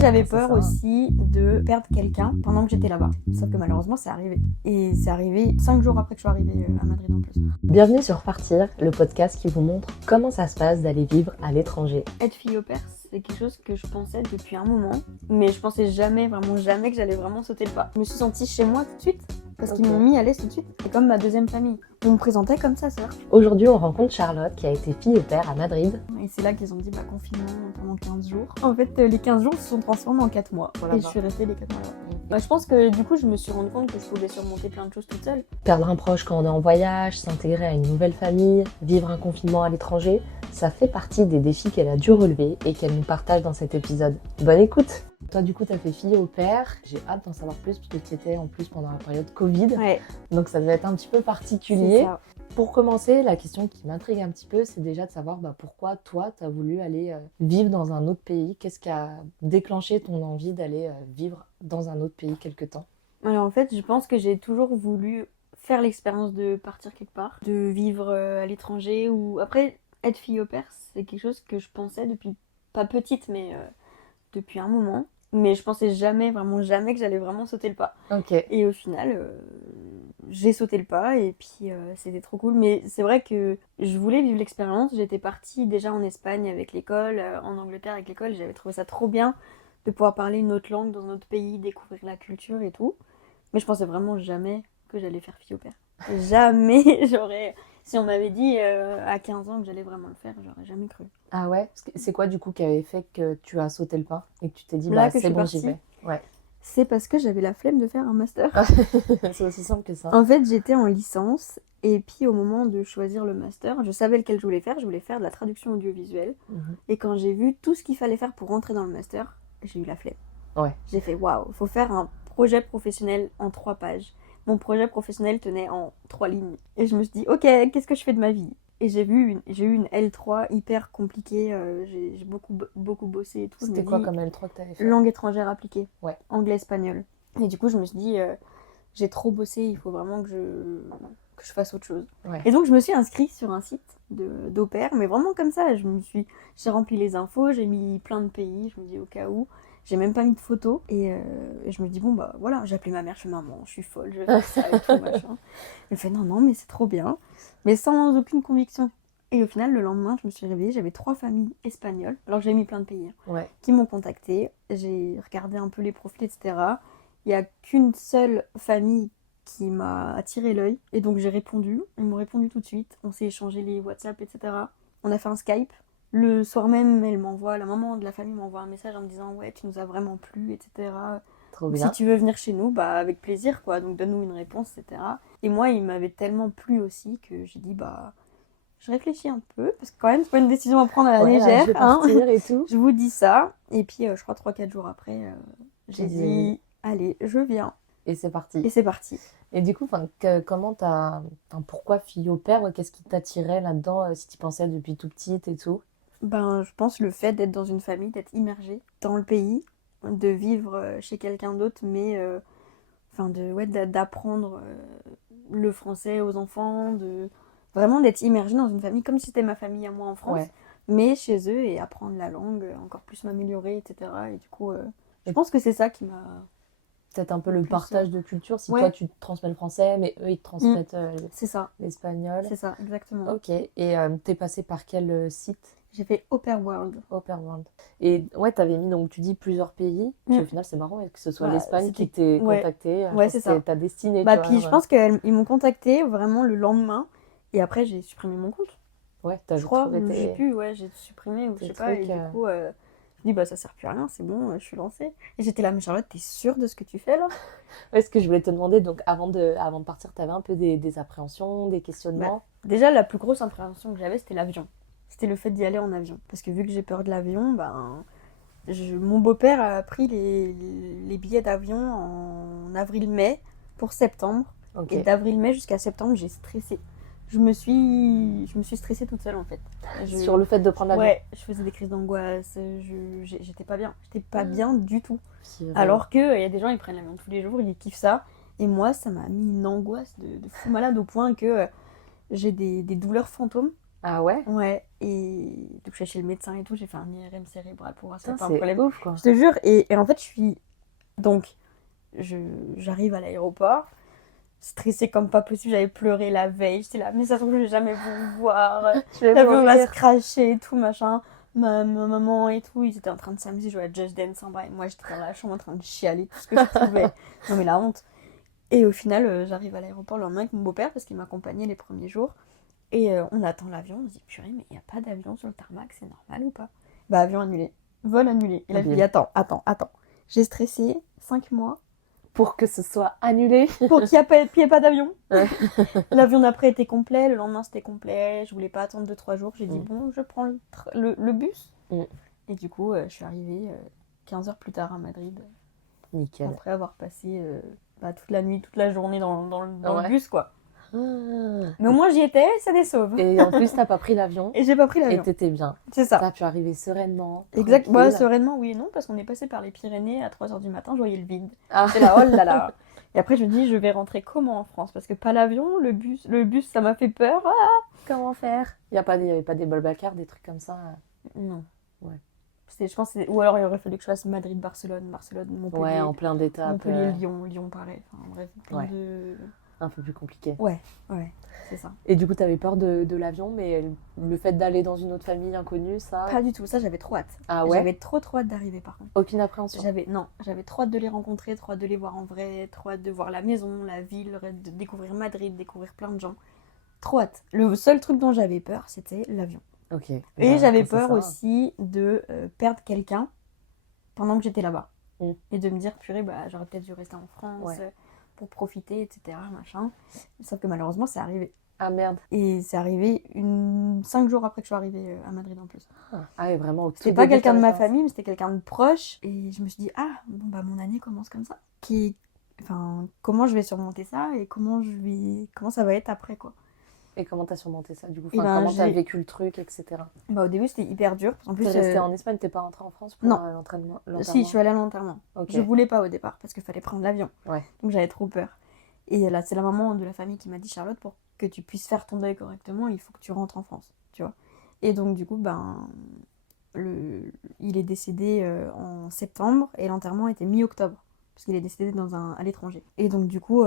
J'avais C'est peur ça. aussi de perdre quelqu'un pendant que j'étais là-bas. Sauf que malheureusement, c'est arrivé. Et c'est arrivé 5 jours après que je suis arrivée à Madrid en plus. Bienvenue sur Partir, le podcast qui vous montre comment ça se passe d'aller vivre à l'étranger. Être fille au père, c'est quelque chose que je pensais depuis un moment. Mais je pensais jamais, vraiment jamais que j'allais vraiment sauter le pas. Je me suis sentie chez moi tout de suite. Parce qu'ils Ok. m'ont mis à l'aise tout de suite. C'est comme ma deuxième famille. On me présentait comme sa sœur. Aujourd'hui, on rencontre Charlotte qui a été fille au père à Madrid. Et c'est là qu'ils ont dit confinement pendant 15 jours. En fait, les 15 jours se sont transformés en 4 mois. Voilà, Et je suis restée les 4 mois là. Je pense que du coup, je me suis rendu compte que je pouvais surmonter plein de choses toute seule. Perdre un proche quand on est en voyage, s'intégrer à une nouvelle famille, vivre un confinement à l'étranger, ça fait partie des défis qu'elle a dû relever et qu'elle nous partage dans cet épisode. Bonne écoute! Toi, du coup, t'as fait fille au père. J'ai hâte d'en savoir plus parce que tu étais en plus pendant la période Covid. Ouais, Donc ça devait être un petit peu particulier. c'est ça. Pour commencer, la question qui m'intrigue un petit peu, c'est déjà de savoir pourquoi toi, tu as voulu aller vivre dans un autre pays. Qu'est-ce qui a déclenché ton envie d'aller vivre dans un autre pays quelque temps? Alors en fait, je pense que j'ai toujours voulu faire l'expérience de partir quelque part, de vivre à l'étranger ou après être fille au père, c'est quelque chose que je pensais depuis pas petite mais depuis un moment. Mais je pensais jamais, vraiment jamais que j'allais vraiment sauter le pas. Ok. Et au final, j'ai sauté le pas et puis c'était trop cool. Mais c'est vrai que je voulais vivre l'expérience. J'étais partie déjà en Espagne avec l'école, en Angleterre avec l'école. J'avais trouvé ça trop bien de pouvoir parler une autre langue dans un autre pays, découvrir la culture et tout. Mais je pensais vraiment jamais que j'allais faire fille au père. Jamais j'aurais... Si on m'avait dit à 15 ans que j'allais vraiment le faire, j'aurais jamais cru. Ah ouais? C'est quoi du coup qui avait fait que tu as sauté le pas et que tu t'es dit Là que je c'est suis bon, j'y partie, vais? Ouais. c'est parce que j'avais la flemme de faire un master. C'est aussi simple que ça. En fait, j'étais en licence et puis au moment de choisir le master, je savais lequel je voulais faire. Je voulais faire de la traduction audiovisuelle. Mhm. Et quand j'ai vu tout ce qu'il fallait faire pour rentrer dans le master, j'ai eu la flemme. Ouais. J'ai fait waouh, faut faire un projet professionnel en 3 pages. Mon projet professionnel tenait en 3 lignes. Et je me suis dit, ok, qu'est-ce que je fais de ma vie? Et j'ai eu une L3 hyper compliquée. J'ai beaucoup bossé et tout. C'était quoi comme L3 que t'avais fait? Langue étrangère appliquée. Ouais. Anglais-espagnol. Et du coup, je me suis dit, j'ai trop bossé, il faut vraiment que je fasse autre chose. Ouais. Et donc, je me suis inscrite sur un site d'au pair, mais vraiment comme ça. J'ai rempli les infos, j'ai mis plein de pays, je me dis au cas où. J'ai même pas mis de photos. Et je me dis, bon, bah voilà, j'ai appelé ma mère, je fais maman, je suis folle, je vais faire ça et tout, machin. Elle fait, non, mais c'est trop bien. Mais sans aucune conviction. Et au final, le lendemain, je me suis réveillée, j'avais 3 familles espagnoles, alors j'ai mis plein de pays, Ouais. qui m'ont contactée. J'ai regardé un peu les profils, etc. Il n'y a qu'une seule famille qui m'a attiré l'œil. Et donc j'ai répondu. Ils m'ont répondu tout de suite. On s'est échangé les WhatsApp, etc. On a fait un Skype. Le soir même, la maman de la famille m'envoie un message en me disant ouais, tu nous as vraiment plu, etc. Trop Donc, bien. si tu veux venir chez nous, avec plaisir, quoi. Donc donne-nous une réponse, etc. Et moi, il m'avait tellement plu aussi que j'ai dit je réfléchis un peu, parce que quand même, c'est pas une décision à prendre à la Ouais, là, légère. je vais partir et tout. Je vous dis ça. Et puis, je crois 3-4 jours après, j'ai disais dit oui. allez, je viens. Et c'est parti. Et c'est parti. Et du coup, pourquoi fille au père? Qu'est-ce qui t'attirait là-dedans si tu pensais depuis tout petite et tout? Je pense le fait d'être dans une famille, d'être immergée dans le pays, de vivre chez quelqu'un d'autre, mais d'apprendre le français aux enfants, vraiment d'être immergée dans une famille comme si c'était ma famille à moi en France, Ouais. mais chez eux et apprendre la langue, encore plus m'améliorer, etc. Et du coup, je pense que c'est ça qui m'a... Peut-être un peu le plus, partage de culture, si ouais. toi tu te transmets le français, mais eux ils te transmettent C'est ça, l'espagnol. c'est ça, exactement. Ok, et t'es passé par quel site? J'ai fait Opera World. Opera World. Et ouais, t'avais mis, donc tu dis plusieurs pays, puis au final c'est marrant que ce soit l'Espagne qui t'ait contacté. Ouais, c'est ça. C'était ta destinée. Puis je pense qu'ils m'ont contacté vraiment le lendemain, et après j'ai supprimé mon compte. Ouais, t'as Je crois, trouvé j'ai pu, j'ai supprimé, ou je sais pas, et du coup, je dis, ça sert plus à rien, c'est bon, je suis lancée. Et j'étais là, mais Charlotte, t'es sûre de ce que tu fais là? Ouais, ce que je voulais te demander, donc avant de partir, t'avais un peu des appréhensions, des questionnements? Déjà, la plus grosse appréhension que j'avais, c'était l'avion. C'était le fait d'y aller en avion. Parce que vu que j'ai peur de l'avion, mon beau-père a pris les billets d'avion en avril-mai pour septembre. Ok. Et d'avril-mai jusqu'à septembre, j'ai stressé. Je me suis stressée toute seule en fait. Sur le fait de prendre l'avion? Ouais, je faisais des crises d'angoisse, j'étais pas bien. J'étais pas bien du tout. C'est vrai. Alors qu'il y a des gens, ils prennent l'avion tous les jours, ils kiffent ça. Et moi, ça m'a mis une angoisse de fou malade au point que j'ai des douleurs fantômes Ah ouais? Ouais, et donc je suis allée chez le médecin et tout, j'ai fait un IRM cérébral pour voir si Putain, c'était pas un c'est problème. ouf, quoi. Je te jure, et en fait, je suis. Donc, je, j'arrive à l'aéroport, stressée comme pas possible, j'avais pleuré la veille, j'étais là, mais ça se trouve, je vais jamais vous voir. Je vais L'avion va se mourir. cracher et tout, machin. Ma maman et tout, ils étaient en train de s'amuser, jouer à Just Dance en bas, et moi j'étais dans la chambre en train de chialer tout ce que je pouvais. Non, mais la honte. Et au final, j'arrive à l'aéroport le lendemain avec mon beau-père parce qu'il m'accompagnait les premiers jours. Et on attend l'avion, on se dit purée, mais il n'y a pas d'avion sur le tarmac, c'est normal ou pas? Bah, avion annulé, vol annulé. Et là, je me dis Bim. attends. J'ai stressé 5 mois Pour que ce soit annulé. pour qu'il y ait pas d'avion. Ouais. L'avion d'après était complet, le lendemain c'était complet, je voulais pas attendre 2-3 jours. J'ai dit Mm. bon, je prends le bus. Mm. Et du coup, je suis arrivée 15 heures plus tard à Madrid, Nickel. après avoir passé toute la nuit, toute la journée dans Ouais. le bus, quoi. Ah. Mais au moins j'y étais, ça des sauve. Et en plus, t'as pas pris l'avion Et j'ai pas pris et l'avion. t'étais bien. C'est ça. T'as pu arriver sereinement, Exact. tranquille. Bah, sereinement, oui et non, parce qu'on est passé par les Pyrénées à 3 heures du matin, je voyais le vide. Ah. C'est là, oh là là. Et après, je me dis, je vais rentrer comment en France? Parce que pas l'avion, le bus, ça m'a fait peur. Ah, Comment faire? Il y avait pas des Blablacar, des trucs comme ça. non. Ouais. Je pense ou alors il aurait fallu que je fasse Madrid-Barcelone, Barcelone-Montpellier, Ouais, en plein d'étapes. Montpellier-Lyon, Lyon pareil. Enfin, bref, plein Ouais. de. Un peu plus compliqué. Ouais, c'est ça. Et du coup, t'avais peur de l'avion, mais le fait d'aller dans une autre famille inconnue, ça. Pas du tout, ça j'avais trop hâte. Ah ouais? J'avais trop hâte d'arriver par contre. Aucune appréhension. J'avais trop hâte de les rencontrer, trop hâte de les voir en vrai, trop hâte de voir la maison, la ville, de découvrir Madrid, découvrir plein de gens. Trop hâte. Le seul truc dont j'avais peur, c'était l'avion. Ok. Et Bah, j'avais quand c'est peur ça. aussi de perdre quelqu'un pendant que j'étais là-bas. Mm. Et de me dire, purée, bah, j'aurais peut-être dû rester en France Ouais. pour profiter, etc. Machin. Sauf que malheureusement, c'est arrivé. Ah merde. Et c'est arrivé 5 jours après que je suis arrivée à Madrid en plus. Ah ouais, vraiment au tout C'était pas début quelqu'un de ma ta résidence. famille, mais c'était quelqu'un de proche. Et je me suis dit, ah, bon, bah, mon année commence comme ça. Enfin, comment je vais surmonter ça et comment ça va être après, quoi. Et comment t'as surmonté ça du coup? Eh Enfin, ben, comment t'as vécu le truc, etc. Bah, au début, c'était hyper dur. En plus, T'es restée en Espagne, t'es pas rentrée en France pour non. l'entraînement? Si, je suis allée à l'enterrement. Ok. Je voulais pas au départ parce qu'il fallait prendre l'avion. Ouais. Donc j'avais trop peur. Et là, c'est la maman de la famille qui m'a dit, Charlotte, pour que tu puisses faire ton deuil correctement, il faut que tu rentres en France, tu vois. Et donc du coup, il est décédé en septembre et l'enterrement était mi-octobre parce qu'il est décédé à l'étranger. Et donc du coup,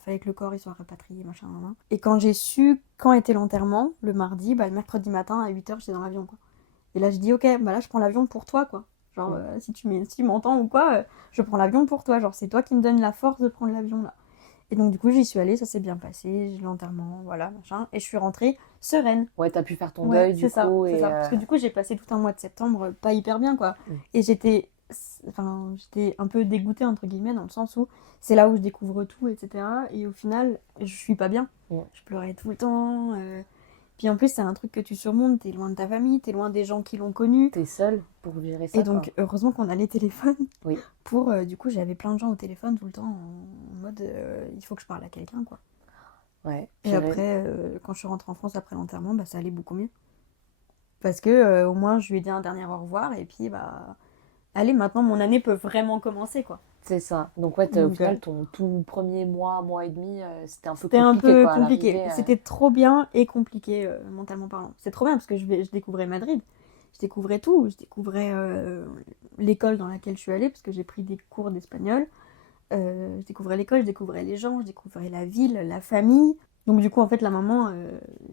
fallait que le corps il soit rapatrié, machin, machin. Et quand j'ai su quand était l'enterrement, le mardi, le mercredi matin à 8h, j'étais dans l'avion, quoi. Et là, je dis, ok, bah là, je prends l'avion pour toi, quoi. Genre, si tu m'entends ou quoi, je prends l'avion pour toi. Genre, c'est toi qui me donnes la force de prendre l'avion, là. Et donc, du coup, j'y suis allée, ça s'est bien passé, j'ai l'enterrement, voilà, machin. Et je suis rentrée sereine. Ouais, t'as pu faire ton Ouais, deuil du c'est coup. ça, c'est Et ça. Parce que du coup, j'ai passé tout un mois de septembre pas hyper bien, quoi. Et j'étais un peu dégoûtée, entre guillemets, dans le sens où c'est là où je découvre tout, etc. Et au final, je suis pas bien. Je pleurais tout le temps. Puis en plus, c'est un truc que tu surmontes, t'es loin de ta famille, t'es loin des gens qui l'ont connu. T'es seule pour gérer ça. Et donc, heureusement qu'on a les téléphones. Oui. Du coup, j'avais plein de gens au téléphone tout le temps en mode il faut que je parle à quelqu'un, quoi. Ouais. Et après, quand je suis rentrée en France après l'enterrement, ça allait beaucoup mieux. Parce que au moins, je lui ai dit un dernier au revoir et puis, allez, maintenant, mon année peut vraiment commencer, quoi. C'est ça. Donc ouais, au Donc, final, ton tout premier mois et demi, c'était un peu C'était un compliqué, peu quoi, à compliqué. l'arrivée, C'était trop bien et compliqué mentalement parlant. C'est trop bien parce que je découvrais Madrid. Je découvrais tout. Je découvrais l'école dans laquelle je suis allée parce que j'ai pris des cours d'espagnol. Je découvrais l'école, je découvrais les gens, je découvrais la ville, la famille. Donc du coup, en fait, la maman,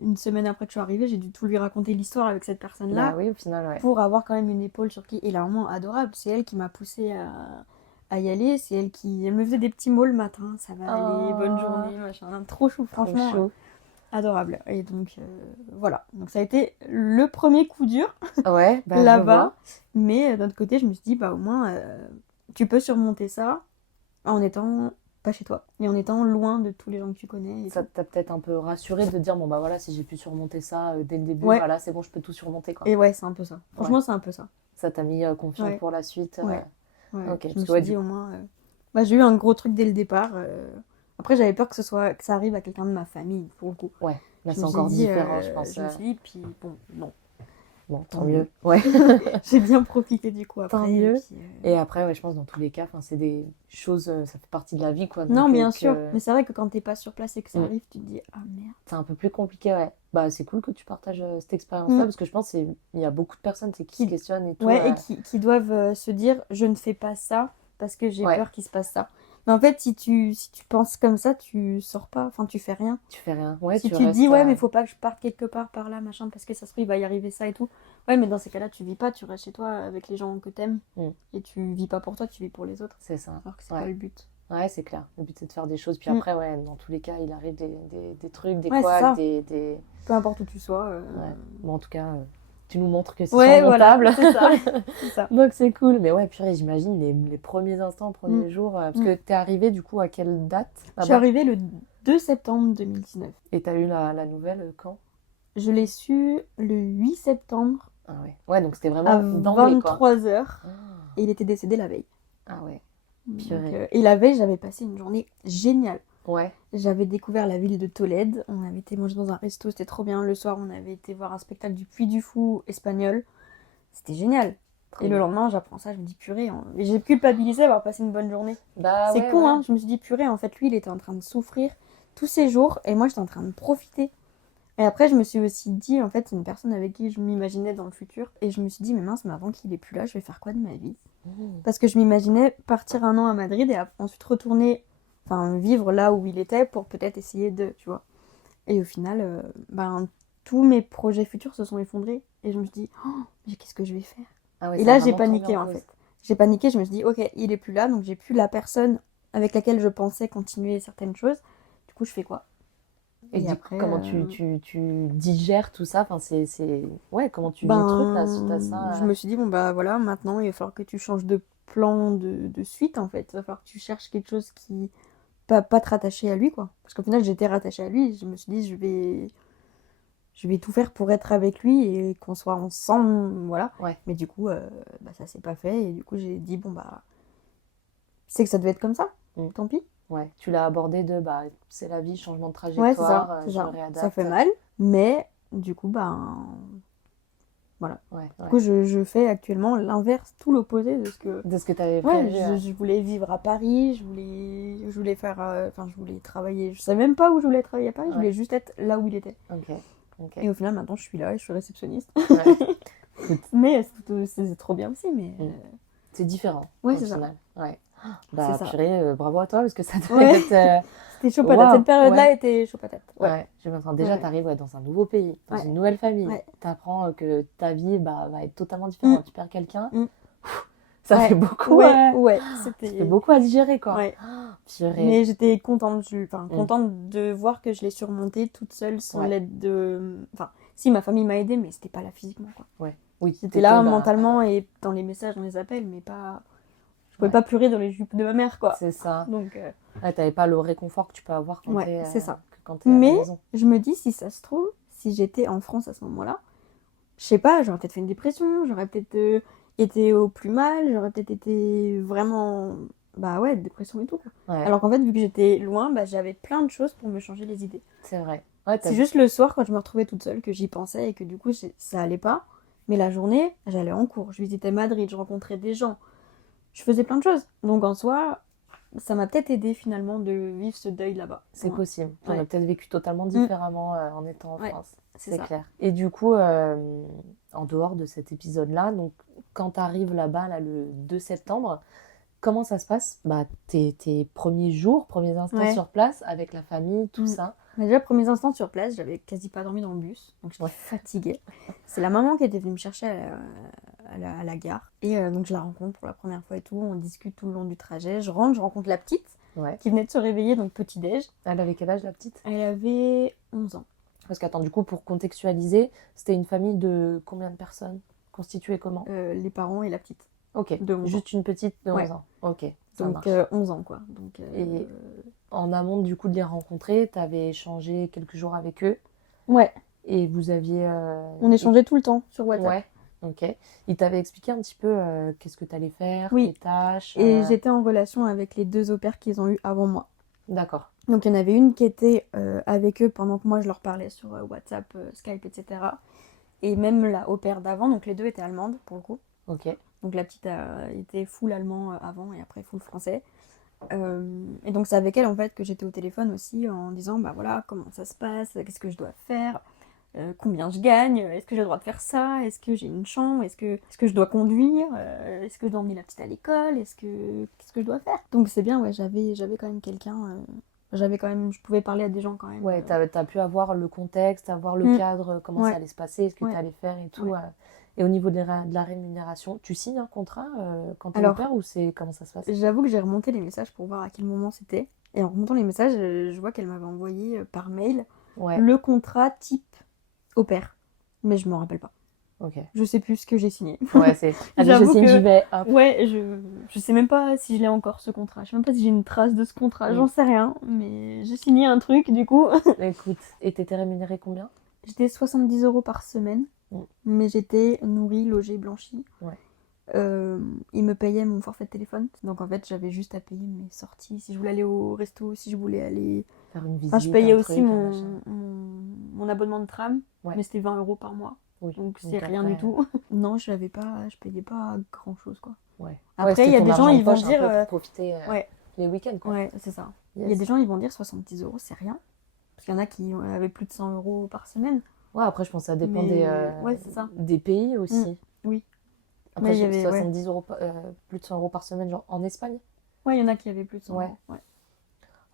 une semaine après que je suis arrivée, j'ai dû tout lui raconter l'histoire avec cette personne-là. Bah oui, au final, ouais. Pour avoir quand même une épaule sur qui... Et la maman adorable, c'est elle qui m'a poussée à y aller. C'est elle qui... Elle me faisait des petits mots le matin. Ça va aller, bonne journée, machin. Trop chou, franchement. Trop chaud. Adorable. Et donc, voilà. Donc ça a été le premier coup dur Ouais, bah là-bas. Mais d'un autre côté, je me suis dit, au moins, tu peux surmonter ça en étant pas chez toi. Et en étant loin de tous les gens que tu connais. Et ça tout. t'a peut-être un peu rassuré de dire, bon bah voilà, si j'ai pu surmonter ça dès le début, Ouais. voilà, c'est bon, je peux tout surmonter, quoi. Et ouais, c'est un peu ça. Franchement, c'est un peu ça. Ça t'a mis confiance Ouais. pour la suite. Ouais. Ok, Je me parce que suis ouais, dit au moins... j'ai eu un gros truc dès le départ. Après, j'avais peur que ça arrive à quelqu'un de ma famille, pour le coup. Ouais, là Je c'est me suis encore dit, différent, je pense. Je me suis dit, puis bon, non. Bon, tant Tant mieux. Ouais. J'ai bien profité du coup après. Tant mieux. Et puis, Et après, ouais, je pense dans tous les cas, c'est des choses, ça fait partie de la vie, quoi. non, Donc, bien sûr. Mais c'est vrai que quand t'es pas sur place et que ça Mm. arrive, tu te dis ah merde. c'est un peu plus compliqué, ouais. Bah, c'est cool que tu partages cette expérience-là, parce que je pense qu'il y a beaucoup de personnes qui se questionnent et tout. Ouais, et qui doivent se dire je ne fais pas ça parce que j'ai Ouais. peur qu'il se passe ça. Mais en fait, si tu penses comme ça, tu sors pas, enfin tu fais rien. Tu fais rien. Ouais, Si tu tu te restes. dis ouais, mais faut pas que je parte quelque part par là, machin, parce que ça se trouve il va y arriver ça et tout. Ouais, mais dans ces cas-là, tu vis pas, tu restes chez toi avec les gens que t'aimes. Mm. Et tu vis pas pour toi, tu vis pour les autres. C'est ça. Alors que c'est Ouais. pas le but. Ouais, c'est clair. Le but, c'est de faire des choses. Puis Mm. après, ouais, dans tous les cas, il arrive des trucs, des Ouais, c'est ça. couacs, des... Peu importe où tu sois. Ouais. Bon, en tout cas, tu nous montres que c'est Ouais, surmontable. voilà, c'est ça. C'est ça. Donc, c'est cool. Mais ouais, purée, j'imagine les premiers instants, premiers jours. Parce que t'es arrivée, du coup, à quelle date Je suis arrivée le 2 septembre 2019. Et t'as eu la nouvelle quand? Je l'ai su le 8 septembre Ah ouais. Ouais, donc c'était à vraiment d'emblée, quoi. 23h. Ah, Et il était décédé la veille. ah ouais. Donc, Purée. et la veille, j'avais passé une journée géniale. Ouais. J'avais découvert la ville de Tolède. On avait été manger dans un resto, c'était trop bien. Le soir, on avait été voir un spectacle du Puy du Fou espagnol. C'était génial. Trop Et le bien. lendemain, j'apprends ça, je me dis purée. Et j'ai culpabilisé d'avoir passé une bonne journée. Bah C'est ouais, con, ouais. hein. Je me suis dit purée, en fait, lui, il était en train de souffrir tous ces jours. Et moi, j'étais en train de profiter. Et après, je me suis aussi dit, en fait, c'est une personne avec qui je m'imaginais dans le futur. Et je me suis dit, mais mince, mais avant qu'il est plus là, je vais faire quoi de ma vie? Mmh. Parce que je m'imaginais partir un an à Madrid et ensuite retourner, enfin, vivre là où il était pour peut-être essayer de, tu vois. Et au final, tous mes projets futurs se sont effondrés. Et je me suis dit, oh, mais qu'est-ce que je vais faire? Ah ouais, Et ça a là, j'ai vraiment tombé paniqué en en cause. fait. J'ai paniqué, je me suis dit, ok, il est plus là, donc j'ai plus la personne avec laquelle je pensais continuer certaines choses. Du coup, je fais quoi? Et du coup, comment tu digères tout ça? Enfin, Ouais, comment tu vis le truc là suite à ça? Je me suis dit, bon bah voilà, maintenant il va falloir que tu changes de plan de suite en fait. Il va falloir que tu cherches quelque chose qui pas te rattacher à lui quoi. Parce qu'au final j'étais rattachée à lui. Je me suis dit, je vais tout faire pour être avec lui et qu'on soit ensemble, voilà. Ouais. Mais du coup, ça s'est pas fait et du coup j'ai dit, bon bah, c'est que ça devait être comme ça, Mm. tant pis. Ouais, tu l'as abordé c'est la vie, changement de Ouais, c'est trajectoire, ça, c'est je ça. me réadapte. Ça fait mal, mais du coup, voilà. Ouais, Du ouais. coup, je fais actuellement l'inverse, tout l'opposé de ce que... De ce que tu avais Ouais, prévu. je voulais vivre à Paris, je voulais faire... Enfin, je voulais travailler... Je savais même pas où je voulais travailler à Paris, je Ouais. voulais juste être là où il était. Ok, ok. Et au final, maintenant, je suis là et je suis réceptionniste. Ouais. Écoute, Mais c'est trop bien aussi, mais... c'est différent Ouais, au c'est ça. final. Ouais. Bah, C'est ça. purée, bravo à toi parce que ça devait Ouais. être. C'était chaud patate. Waouh, Cette période-là ouais. était chaud patate. Ouais. Ouais, je m'entends. Déjà, Ouais. t'arrives dans un nouveau pays, dans Ouais. une nouvelle famille. Ouais. T'apprends que ta vie va être totalement différente. Tu perds quelqu'un. Mm. Ça Ouais. fait beaucoup. Ouais, Ça fait c'était... beaucoup à digérer, quoi. Ouais. Purée. Mais j'étais contente, contente de voir que je l'ai surmonté toute seule sans Ouais. l'aide de... Enfin, si, ma famille m'a aidée, mais c'était pas là physiquement, quoi. Oui, J'étais là mentalement et dans les messages, dans les appels, mais pas... Je pouvais Ouais. pas pleurer dans les jupes de ma mère, quoi. C'est ça. Donc, Ouais, t'avais pas le réconfort que tu peux avoir quand t'es c'est ça. quand t'es à la Mais maison. je me dis, si ça se trouve, si j'étais en France à ce moment-là, je sais pas, j'aurais peut-être fait une dépression, j'aurais peut-être été au plus mal, j'aurais peut-être été vraiment... Bah ouais, dépression et tout, quoi. Ouais, Alors qu'en fait, vu que j'étais loin, j'avais plein de choses pour me changer les idées. c'est vrai. Ouais, C'est juste le soir, quand je me retrouvais toute seule, que j'y pensais et que du coup, ça allait pas. Mais la journée, j'allais en cours, je visitais Madrid, je rencontrais des gens. Je faisais plein de choses. Donc en soi, ça m'a peut-être aidé finalement de vivre ce deuil là-bas. c'est Ouais. possible. On Ouais. a peut-être vécu totalement différemment en étant en Ouais, France. c'est C'est ça. clair. Et du coup, en dehors de cet épisode-là, donc quand t'arrives là-bas, là, le 2 septembre, comment ça se passe? Bah, tes premiers jours, premiers instants Ouais. sur place, avec la famille, tout ça. Mais déjà, premiers instants sur place, j'avais quasi pas dormi dans le bus, donc j'étais fatiguée. C'est la maman qui était venue me chercher à la gare. Et donc je la rencontre pour la première fois et tout, on discute tout le long du trajet. Je rencontre la petite Ouais. qui venait de se réveiller, donc petit-déj. Elle avait quel âge, la petite? Elle avait 11 ans. Parce qu'attends, du coup, pour contextualiser, c'était une famille de combien de personnes? Constituée comment? Les parents et la petite. Ok, de 11 ans. juste une petite de 11 Ouais. ans. Ok, ça Donc marche. 11 ans quoi. Donc, Et en amont du coup de les rencontrer, t'avais échangé quelques jours avec eux ouais, et vous aviez... on échangeait tout le temps sur WhatsApp. Ouais, ok. Ils t'avaient expliqué un petit peu qu'est-ce que t'allais faire, Oui. tes tâches. Et j'étais en relation avec les 2 au pairs qu'ils ont eu avant moi. D'accord. Donc il y en avait une qui était avec eux pendant que moi je leur parlais sur WhatsApp, Skype, etc. Et même la au pair d'avant, donc les deux étaient allemandes pour le coup. Ok. Donc la petite était full allemand avant et après full français. Et donc c'est avec elle en fait que j'étais au téléphone aussi en disant bah voilà comment ça se passe, qu'est-ce que je dois faire, combien je gagne, est-ce que j'ai le droit de faire ça, est-ce que j'ai une chambre, est-ce que je dois conduire, est-ce que je dois emmener la petite à l'école, qu'est-ce que je dois faire. Donc c'est bien, ouais, j'avais quand même quelqu'un, je pouvais parler à des gens quand même. Ouais, t'as pu avoir le contexte, avoir le cadre, comment ça Ouais, allait se passer, est-ce que ouais, t'allais faire et tout. ouais. Et au niveau de la rémunération, tu signes un contrat quand t'es au Alors, pair ou comment ça se passe? j'avoue que j'ai remonté les messages pour voir à quel moment c'était. Et en remontant les messages, je vois qu'elle m'avait envoyé par mail Ouais, le contrat type au pair. Mais je me rappelle pas. ok. Je sais plus ce que j'ai signé. Ouais, c'est. Allez, je J'avoue signe, j'y que, vais, hop. ouais, je sais même pas si je l'ai encore ce contrat. Je sais même pas si j'ai une trace de ce contrat. Mm. J'en sais rien. Mais j'ai signé un truc du coup. Écoute, et t'étais rémunéré combien? J'étais 70 € par semaine. Mm. Mais j'étais nourrie, logée, blanchie. Ouais. Il me payait mon forfait de téléphone. Donc en fait, j'avais juste à payer mes sorties. Si je voulais aller au resto, si je voulais aller. Faire une Enfin, je visite, payais un aussi truc, un machin. mon abonnement de tram. Ouais. Mais c'était 20 € par mois. Oui. Donc c'est Donc rien après, du tout. Non, je payais pas grand chose quoi. ouais. Après, C'était il y a ton des gens, argent de ils vont poche un dire. peu pour profiter Ouais, les week-ends, quoi. ouais, c'est ça. Il y a Yes. des gens, ils vont dire 70 € c'est rien. Parce qu'il y en a qui avaient plus de 100 € par semaine. Ouais, après, je pense que ça dépend Mais ouais, c'est ça. des pays Mm, aussi. oui. Après, Mais il y avait. Ouais. 70 €, plus de 100 € par semaine, genre en Espagne? Ouais, il y en a qui avaient plus de 100 Ouais. euros. Ouais.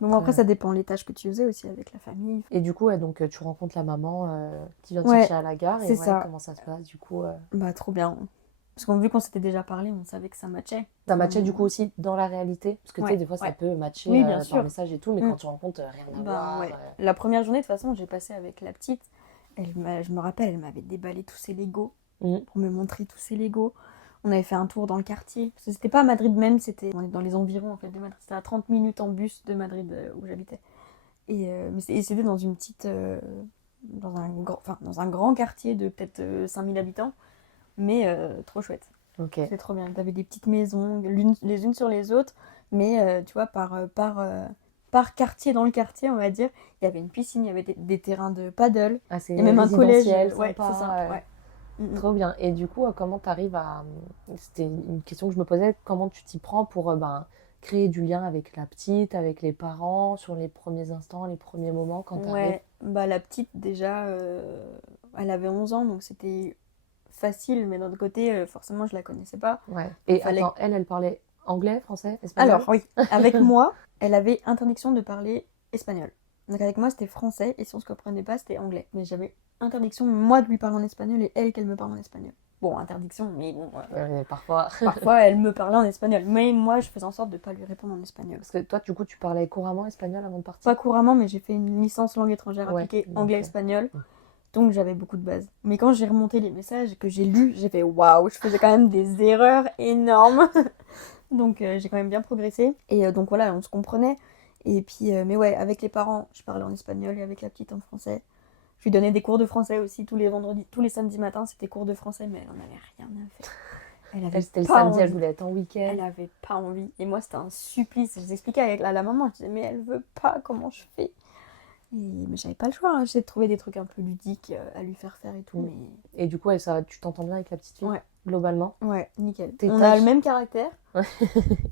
Mais bon, après, ça dépend les tâches que tu faisais aussi avec la famille. Et du coup, ouais, donc tu rencontres la maman qui vient te Ouais, chercher à la gare et c'est ouais, ça. comment ça se passe du coup Bah, trop bien. Parce qu'on vu qu'on s'était déjà parlé, on savait que ça matchait. T'as matché du coup aussi dans la réalité? Parce que tu sais, Ouais, des fois ça ouais. peut matcher Oui, bien par sûr. message et tout, mais Mm. quand tu rencontres rien à Ben voir. ouais. La première journée, de toute façon, j'ai passé avec la petite. Je me rappelle, elle m'avait déballé tous ses Legos Mm. pour me montrer tous ses Legos. On avait fait un tour dans le quartier. Parce que c'était pas à Madrid même, on est dans les environs en fait de Madrid. C'était à 30 minutes en bus de Madrid où j'habitais. Et c'était dans une petite. Dans un grand quartier de peut-être 5000 habitants. Mais trop chouette. Ok. C'est trop bien. T'avais des petites maisons, les unes sur les autres. Mais tu vois, par quartier dans le quartier, on va dire, il y avait une piscine, il y avait des terrains de paddle. Ah, c'est Il y a même un collège. résidentiel, Ouais, sympa. c'est ça. Ouais. Mm, mm. Trop bien. Et du coup, comment t'arrives à. C'était une question que je me posais, comment tu t'y prends pour créer du lien avec la petite, avec les parents, sur les premiers instants, les premiers moments quand t'arrives? Ouais, bah la petite déjà, elle avait 11 ans, donc c'était facile, mais d'un autre côté, forcément, je la connaissais pas. Ouais. Et Fallait- attends, elle parlait anglais, français, espagnol? Alors, oui, avec moi, elle avait interdiction de parler espagnol. Donc avec moi, c'était français, et si on se comprenait pas, c'était anglais. Mais j'avais interdiction, moi, de lui parler en espagnol, et elle, qu'elle me parle en espagnol. Bon, interdiction, mais bon, Parfois. parfois, elle me parlait en espagnol. Mais moi, je faisais en sorte de pas lui répondre en espagnol. Parce que toi, du coup, tu parlais couramment espagnol avant de partir? Pas couramment, mais j'ai fait une licence langue étrangère Ouais, appliquée donc, anglais-espagnol. Donc j'avais beaucoup de bases. Mais quand j'ai remonté les messages que j'ai lus, j'ai fait waouh, je faisais quand même des erreurs énormes. Donc j'ai quand même bien progressé. Et donc voilà, on se comprenait. Et puis, mais ouais, avec les parents, je parlais en espagnol et avec la petite en français. Je lui donnais des cours de français aussi tous les vendredis, tous les samedis matins, c'était cours de français, mais elle en avait rien à faire. Elle avait C'était le pas samedi, elle envie. voulait être en week-end. Elle avait pas envie. Et moi, c'était un supplice. Je vous expliquais à la maman, je disais, mais elle veut pas, comment je fais? Mais j'avais pas le choix, hein. J'essayais de trouver des trucs un peu ludiques à lui faire faire et tout. Mm. Mais Et du coup, tu t'entends bien avec la petite fille? ouais, Globalement? ouais, nickel. Tes On a tâches? le même caractère. Ouais.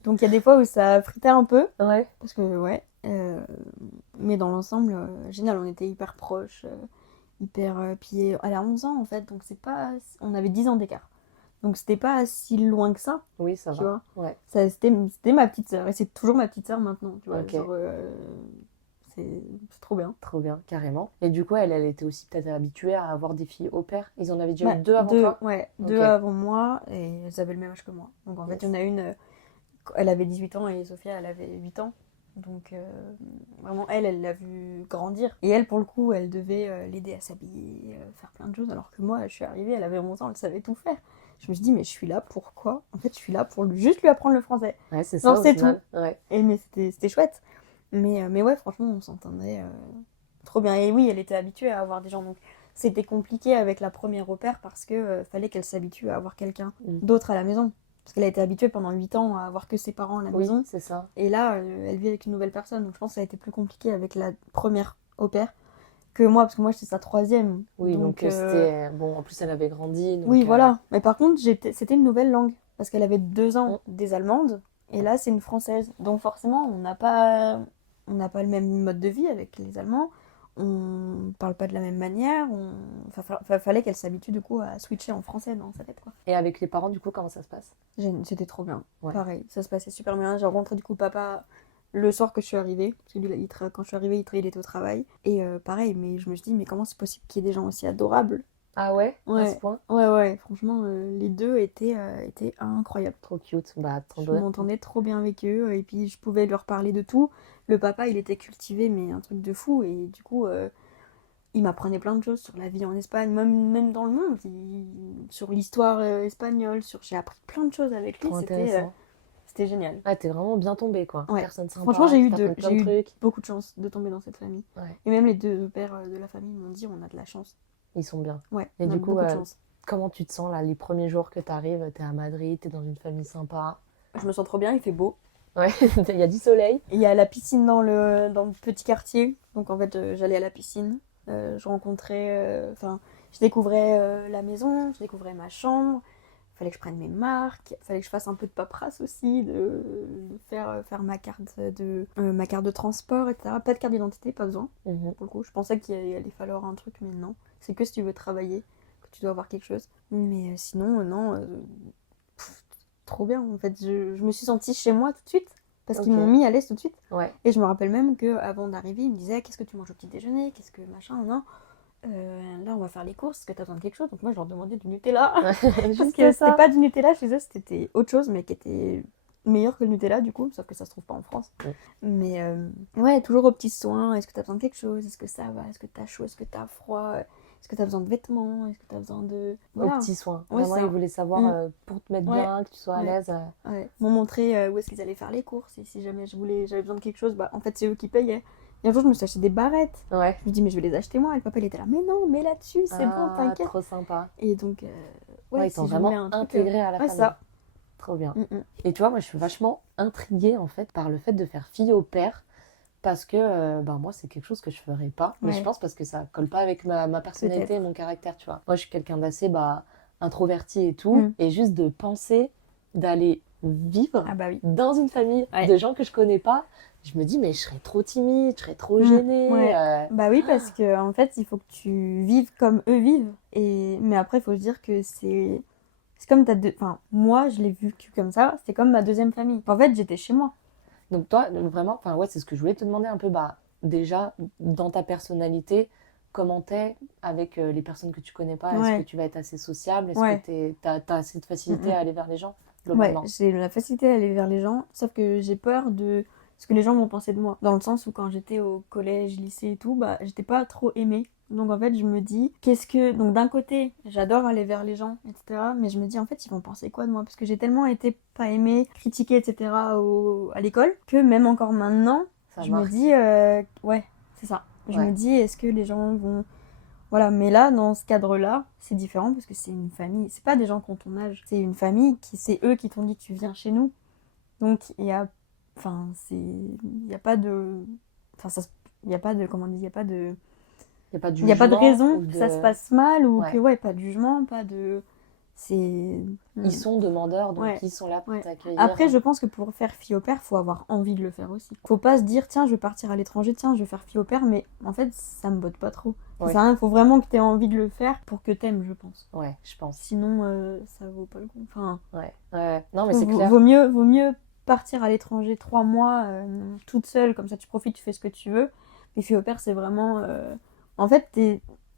Donc il y a des fois où ça fritait un peu. Ouais. Parce que, ouais. Mais dans l'ensemble, génial, on était hyper proches. Puis elle a 11 ans en fait, donc c'est pas. On avait 10 ans d'écart. Donc c'était pas si loin que ça, Oui, ça tu va. vois. Ouais. C'était ma petite sœur et c'est toujours ma petite sœur maintenant, tu vois. Ok. Genre, c'est trop bien. Trop bien, carrément. Et du coup, elle était aussi peut-être habituée à avoir des filles au pair. Ils en avaient déjà Bah, eu deux avant toi? Ouais, Ok. deux avant moi et elles avaient le même âge que moi. Donc en fait, Yes. il y en a une, elle avait 18 ans et Sophia, elle avait 8 ans. Donc vraiment, elle l'a vu grandir. Et elle, pour le coup, elle devait l'aider à s'habiller, faire plein de choses. Alors que moi, je suis arrivée, elle avait 11 ans, elle savait tout faire. Je me suis dit, mais je suis là pourquoi? En fait, je suis là pour juste lui apprendre le français. Ouais, c'est Non, ça au c'est final. Ouais. Mais c'était chouette. Mais ouais, franchement, on s'entendait trop bien. Et oui, elle était habituée à avoir des gens. Donc c'était compliqué avec la première au pair parce que fallait qu'elle s'habitue à avoir quelqu'un d'autre à la maison. Parce qu'elle a été habituée pendant 8 ans à avoir que ses parents à la Oui, maison. c'est ça. Et là, elle vit avec une nouvelle personne. Donc je pense que ça a été plus compliqué avec la première au pair que moi, parce que moi, j'étais sa troisième. Oui, donc c'était... Bon, en plus, elle avait grandi. Donc, Oui, voilà. Mais par contre, c'était une nouvelle langue. Parce qu'elle avait 2 ans Mm. des Allemandes, et là, c'est une Française. Donc forcément, on n'a pas le même mode de vie avec les Allemands. On parle pas de la même manière. Enfin, fallait qu'elle s'habitue du coup à switcher en français dans sa tête, quoi. Et avec les parents, du coup, comment ça se passe? C'était trop bien. Ouais. Pareil, ça se passait super bien. J'ai rencontré du coup papa le soir que je suis arrivée. Parce que lui, quand je suis arrivée, il était au travail. Et pareil, mais je me suis dit, mais comment c'est possible qu'il y ait des gens aussi adorables? Ah ouais? À ce Ouais, point? ouais, franchement, les deux étaient incroyables. Trop cute. Bah, trop Je bien. m'entendais trop bien avec eux, et puis je pouvais leur parler de tout. Le papa, il était cultivé, mais un truc de fou, et du coup, il m'apprenait plein de choses sur la vie en Espagne, même dans le monde, sur l'histoire espagnole, j'ai appris plein de choses avec lui, Trop c'était intéressant. c'était génial. Ah, t'es vraiment bien tombée, quoi. Ouais. Personne sympa, Franchement, qui t'apprennent plein j'ai de eu trucs. beaucoup de chance de tomber dans cette famille. Ouais, Et même les deux pères de la famille m'ont dit, on a de la chance. ils sont bien. Ouais, Et on a du coup, beaucoup de chance. comment tu te sens, là, les premiers jours que t'arrives? T'es à Madrid, t'es dans une famille sympa. Je me sens trop bien, il fait beau. Ouais, il y a du soleil. Et il y a la piscine dans le petit quartier. Donc en fait, j'allais à la piscine. Je rencontrais. Enfin, je découvrais la maison, je découvrais ma chambre. Fallait que je prenne mes marques. Fallait que je fasse un peu de paperasse aussi, de faire ma ma carte de transport, etc. Pas de carte d'identité, pas besoin. Mhm. Pour le coup, je pensais qu'il allait falloir un truc, mais non. C'est que si tu veux travailler, que tu dois avoir quelque chose. Mais sinon, non. Trop bien, en fait. Je me suis sentie chez moi tout de suite. Parce qu'ils Ok. m'ont mis à l'aise tout de suite. Ouais. Et je me rappelle même qu'avant d'arriver, ils me disaient qu'est-ce que tu manges au petit déjeuner, qu'est-ce que machin, non. Là, on va faire les courses, est-ce que t'as besoin de quelque chose? Donc moi, je leur demandais du Nutella. Parce Juste que c'était ça. pas du Nutella chez eux, c'était autre chose, mais qui était meilleur que le Nutella, du coup, sauf que ça se trouve pas en France. Ouais. Mais ouais, toujours aux petits soins. Est-ce que t'as besoin de quelque chose? Est-ce que ça va? Est-ce que t'as chaud? Est-ce que t'as froid? Est-ce que t'as besoin de vêtements? Est-ce que t'as besoin de... Aux Voilà. petits soins. Ouais, Vraiment, ça. ils voulaient savoir pour te mettre Ouais. bien, que tu sois à Ouais. l'aise. Ouais. Ils m'ont montré où est-ce qu'ils allaient faire les courses. Et si jamais j'avais besoin de quelque chose, bah en fait, c'est eux qui payaient. Et un jour, je me suis acheté des barrettes. Ouais. Je me dis, mais je vais les acheter moi. Et le papa, il était là, mais non, mets là-dessus, c'est bon, Ah, t'inquiète. trop sympa. Et donc, Ouais, ils si t'ont je vraiment voulais un truc, intégré à la ouais, famille. ça. Trop bien. Mm. Et tu vois, moi, je suis vachement intriguée, en fait, par le fait de faire fille au père. Parce que bah, moi, c'est quelque chose que je ferais pas. Mais Ouais. je pense parce que ça colle pas avec ma personnalité Peut-être. et mon caractère, tu vois. Moi, je suis quelqu'un d'assez introverti et tout. Mm. Et juste de penser d'aller vivre Ah bah oui. dans une famille Ouais. de gens que je connais pas, je me dis, mais je serais trop timide, je serais trop Mm. gênée. Ouais. Bah oui, parce que en fait, il faut que tu vives comme eux vivent. Mais après, il faut se dire que c'est comme enfin, moi, je l'ai vu comme ça. C'est comme ma deuxième famille. En fait, j'étais chez moi. Donc toi, vraiment, enfin ouais, c'est ce que je voulais te demander un peu, déjà, dans ta personnalité, comment t'es avec les personnes que tu connais pas? Est-ce Ouais. que tu vas être assez sociable? Est-ce Ouais. que t'as assez de facilité Mm. à aller vers les gens, Ouais, globalement? j'ai la facilité à aller vers les gens, sauf que j'ai peur de ce que les gens vont penser de moi. Dans le sens où quand j'étais au collège, lycée et tout, bah j'étais pas trop aimée. Donc en fait, je me dis, donc d'un côté, j'adore aller vers les gens, etc. Mais je me dis, en fait, ils vont penser quoi de moi? Parce que j'ai tellement été pas aimée, critiquée, etc. à l'école, que même encore maintenant, Ça je me marque. dis, ouais, c'est ça. Je Ouais. me dis, est-ce que les gens vont... Voilà, mais là, dans ce cadre-là, c'est différent parce que c'est une famille. C'est pas des gens qui ont ton âge. C'est une famille c'est eux qui t'ont dit tu viens chez nous. Donc, enfin, il y a pas de, enfin, il y a pas de, comment on dit, il y a pas de, Il n'y a pas de il y a pas de jugement raison ou que ça se passe mal ou Ouais. que, ouais, pas de jugement, pas de, c'est... Ils sont demandeurs, donc Ouais. ils sont là pour Ouais. t'accueillir. Après, je pense que pour faire fille au père, faut avoir envie de le faire aussi. Faut pas se dire, tiens, je vais partir à l'étranger, tiens, je vais faire fille au père, mais en fait, ça me botte pas trop. Ça Ouais. sert à rien, faut vraiment que t'aies envie de le faire pour que t'aimes, je pense. Ouais, je pense. Sinon, ça vaut pas le coup. Enfin, Ouais. Ouais. Non, mais c'est clair. vaut mieux partir à l'étranger 3 mois toute seule, comme ça tu profites, tu fais ce que tu veux. Les filles au père, c'est vraiment... En fait,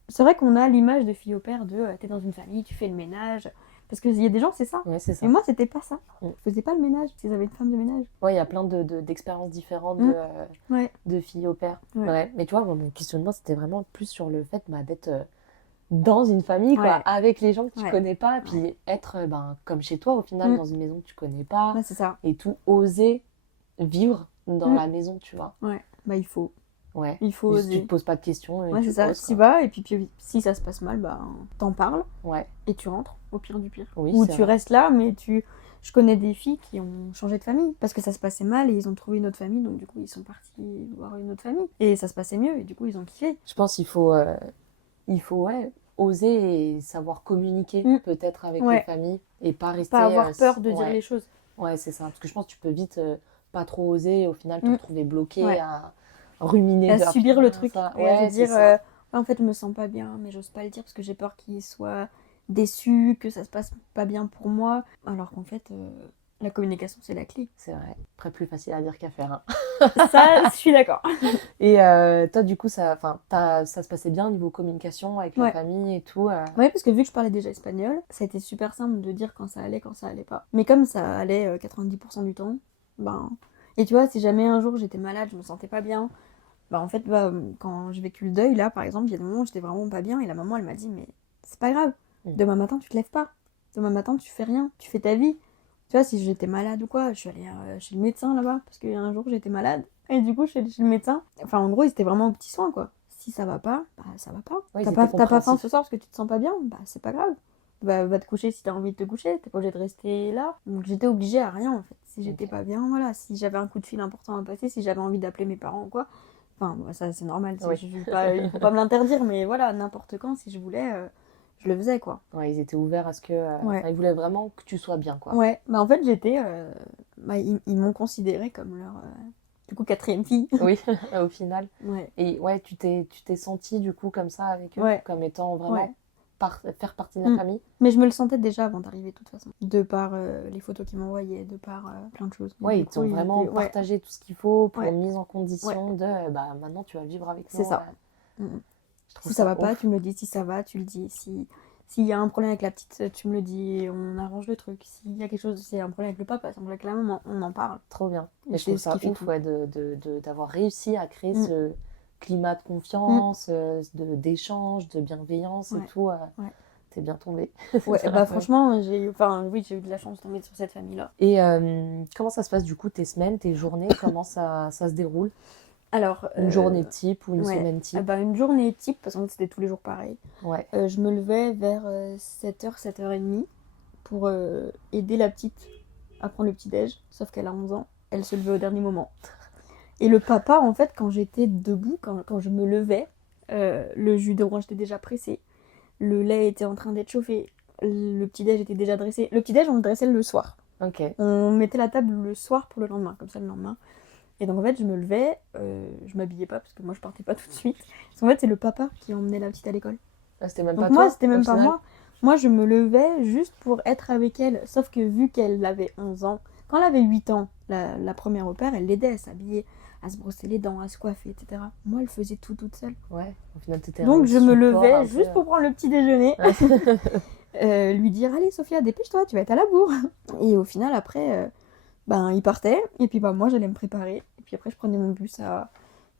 c'est vrai qu'on a l'image de fille au père de t'es dans une famille, tu fais le ménage. Parce qu'il y a des gens, c'est ça. Ouais, c'est ça. Et moi, c'était pas ça. Mm. Je faisais pas le ménage, parce qu'ils avaient une femme de ménage. Ouais, il y a plein d'expériences différentes Ouais. de filles au père. Ouais. Ouais. Mais tu vois, mon questionnement, c'était vraiment plus sur le fait d'être dans une famille, quoi, Ouais. avec les gens que tu Ouais. connais pas, puis être comme chez toi, au final, Mm. dans une maison que tu connais pas, Ouais, c'est ça. et tout, oser vivre dans Mm. la maison, tu vois. Ouais. Bah, il faut. Ouais. Il faut Juste, tu oser. te poses pas de questions. Et Ouais, tu c'est ça. oses, Tu quoi. vas, et puis si ça se passe mal, bah, t'en parles Ouais. et tu rentres, au pire du pire. Oui, Ou c'est tu vrai. restes là, mais Je connais des filles qui ont changé de famille parce que ça se passait mal et ils ont trouvé une autre famille, donc du coup ils sont partis voir une autre famille et ça se passait mieux et du coup ils ont kiffé. Je pense il faut ouais, oser et savoir communiquer peut-être avec les familles et pas rester... Pas avoir peur de dire les choses. Ouais, c'est ça. Parce que je pense que tu peux vite pas trop oser et au final te retrouver bloqué à ruminer. À subir le truc. Ouais, à dire, en fait, je me sens pas bien, mais j'ose pas le dire parce que j'ai peur qu'il soit déçu, que ça se passe pas bien pour moi. Alors qu'en fait, la communication, c'est la clé. C'est vrai. Après, plus facile à dire qu'à faire. Hein. Ça, je suis d'accord. Et toi, du coup, ça se passait bien au niveau communication avec la famille et tout Ouais, parce que vu que je parlais déjà espagnol, ça a été super simple de dire quand ça allait pas. Mais comme ça allait 90% du temps, ben... Et tu vois, si jamais un jour j'étais malade, je me sentais pas bien, bah en fait, quand j'ai vécu le deuil, là, par exemple, il y a des moments où j'étais vraiment pas bien et la maman, elle m'a dit, mais c'est pas grave, demain matin, tu te lèves pas. Demain matin, tu fais rien, tu fais ta vie. Tu vois, si j'étais malade ou quoi, je suis allée chez le médecin là-bas, parce qu'un jour j'étais malade. Et du coup, je suis allée chez le médecin. Enfin, en gros, ils étaient vraiment aux petits soins, quoi. Si ça va pas, bah ça va pas. Ouais, t'as pas faim ce soir parce que tu te sens pas bien, bah c'est pas grave. Bah, va te coucher si t'as envie de te coucher, t'es pas obligé de rester là. Donc j'étais obligée à rien en fait. Si j'étais pas bien, voilà. Si j'avais un coup de fil important à passer, si j'avais envie d'appeler mes parents ou quoi. Enfin, ça c'est normal, il faut pas me l'interdire, mais voilà, n'importe quand, si je voulais, je le faisais quoi. Ouais, ils étaient ouverts à ce que. Ils voulaient vraiment que tu sois bien quoi. Ouais, bah en fait j'étais. Ils m'ont considérée comme leur. Du coup, 4e fille. Oui, au final. Ouais. Et ouais, tu t'es sentie du coup comme ça avec eux, comme étant vraiment faire partie de la famille. Mais je me le sentais déjà avant d'arriver de toute façon. De par les photos qu'ils m'envoyaient, de par plein de choses. Ouais, ils t'ont vraiment partagé tout ce qu'il faut pour une mise en condition de bah maintenant tu vas vivre avec nous. C'est ça. Si ça va pas, tu me le dis. Si ça va, tu le dis. S'il y a un problème avec la petite, tu me le dis et on arrange le truc. S'il y a quelque chose, s'il y a un problème avec le papa, c'est un problème avec la maman, on en parle. Trop bien. Et je trouve ça ouf d'avoir réussi à créer ce climat de confiance, d'échange, de bienveillance et tout. T'es bien tombée. Ouais, bah franchement, j'ai eu de la chance de tomber sur cette famille-là. Et comment ça se passe du coup, tes semaines, tes journées, comment ça se déroule? Alors, une journée type ou une semaine type? Une journée type, parce qu'en fait c'était tous les jours pareil. Ouais. Je me levais vers 7h, 7h30 pour aider la petite à prendre le petit-déj, sauf qu'elle a 11 ans, elle se levait au dernier moment. Et le papa, en fait, quand j'étais debout, quand je me levais, le jus d'orange était déjà pressé, le lait était en train d'être chauffé, le petit-déj était déjà dressé. Le petit-déj, on le dressait le soir. Ok. On mettait la table le soir pour le lendemain, comme ça le lendemain. Et donc en fait, je me levais, je m'habillais pas parce que moi je partais pas tout de suite. Parce qu'en fait, c'est le papa qui emmenait la petite à l'école. Ah, c'était même donc pas moi, toi, c'était même pas moi. Moi, je me levais juste pour être avec elle. Sauf que vu qu'elle avait 11 ans, quand elle avait 8 ans, la première au père, elle l'aidait à s'habiller, à se brosser les dents, à se coiffer, etc. Moi, elle faisait tout toute seule. Ouais, au final, t'étais donc je me levais juste pour prendre le petit déjeuner. Lui dire, allez Sophia, dépêche-toi, tu vas être à la bourre. Et au final, après... il partait, et puis moi j'allais me préparer, et puis après je prenais mon bus à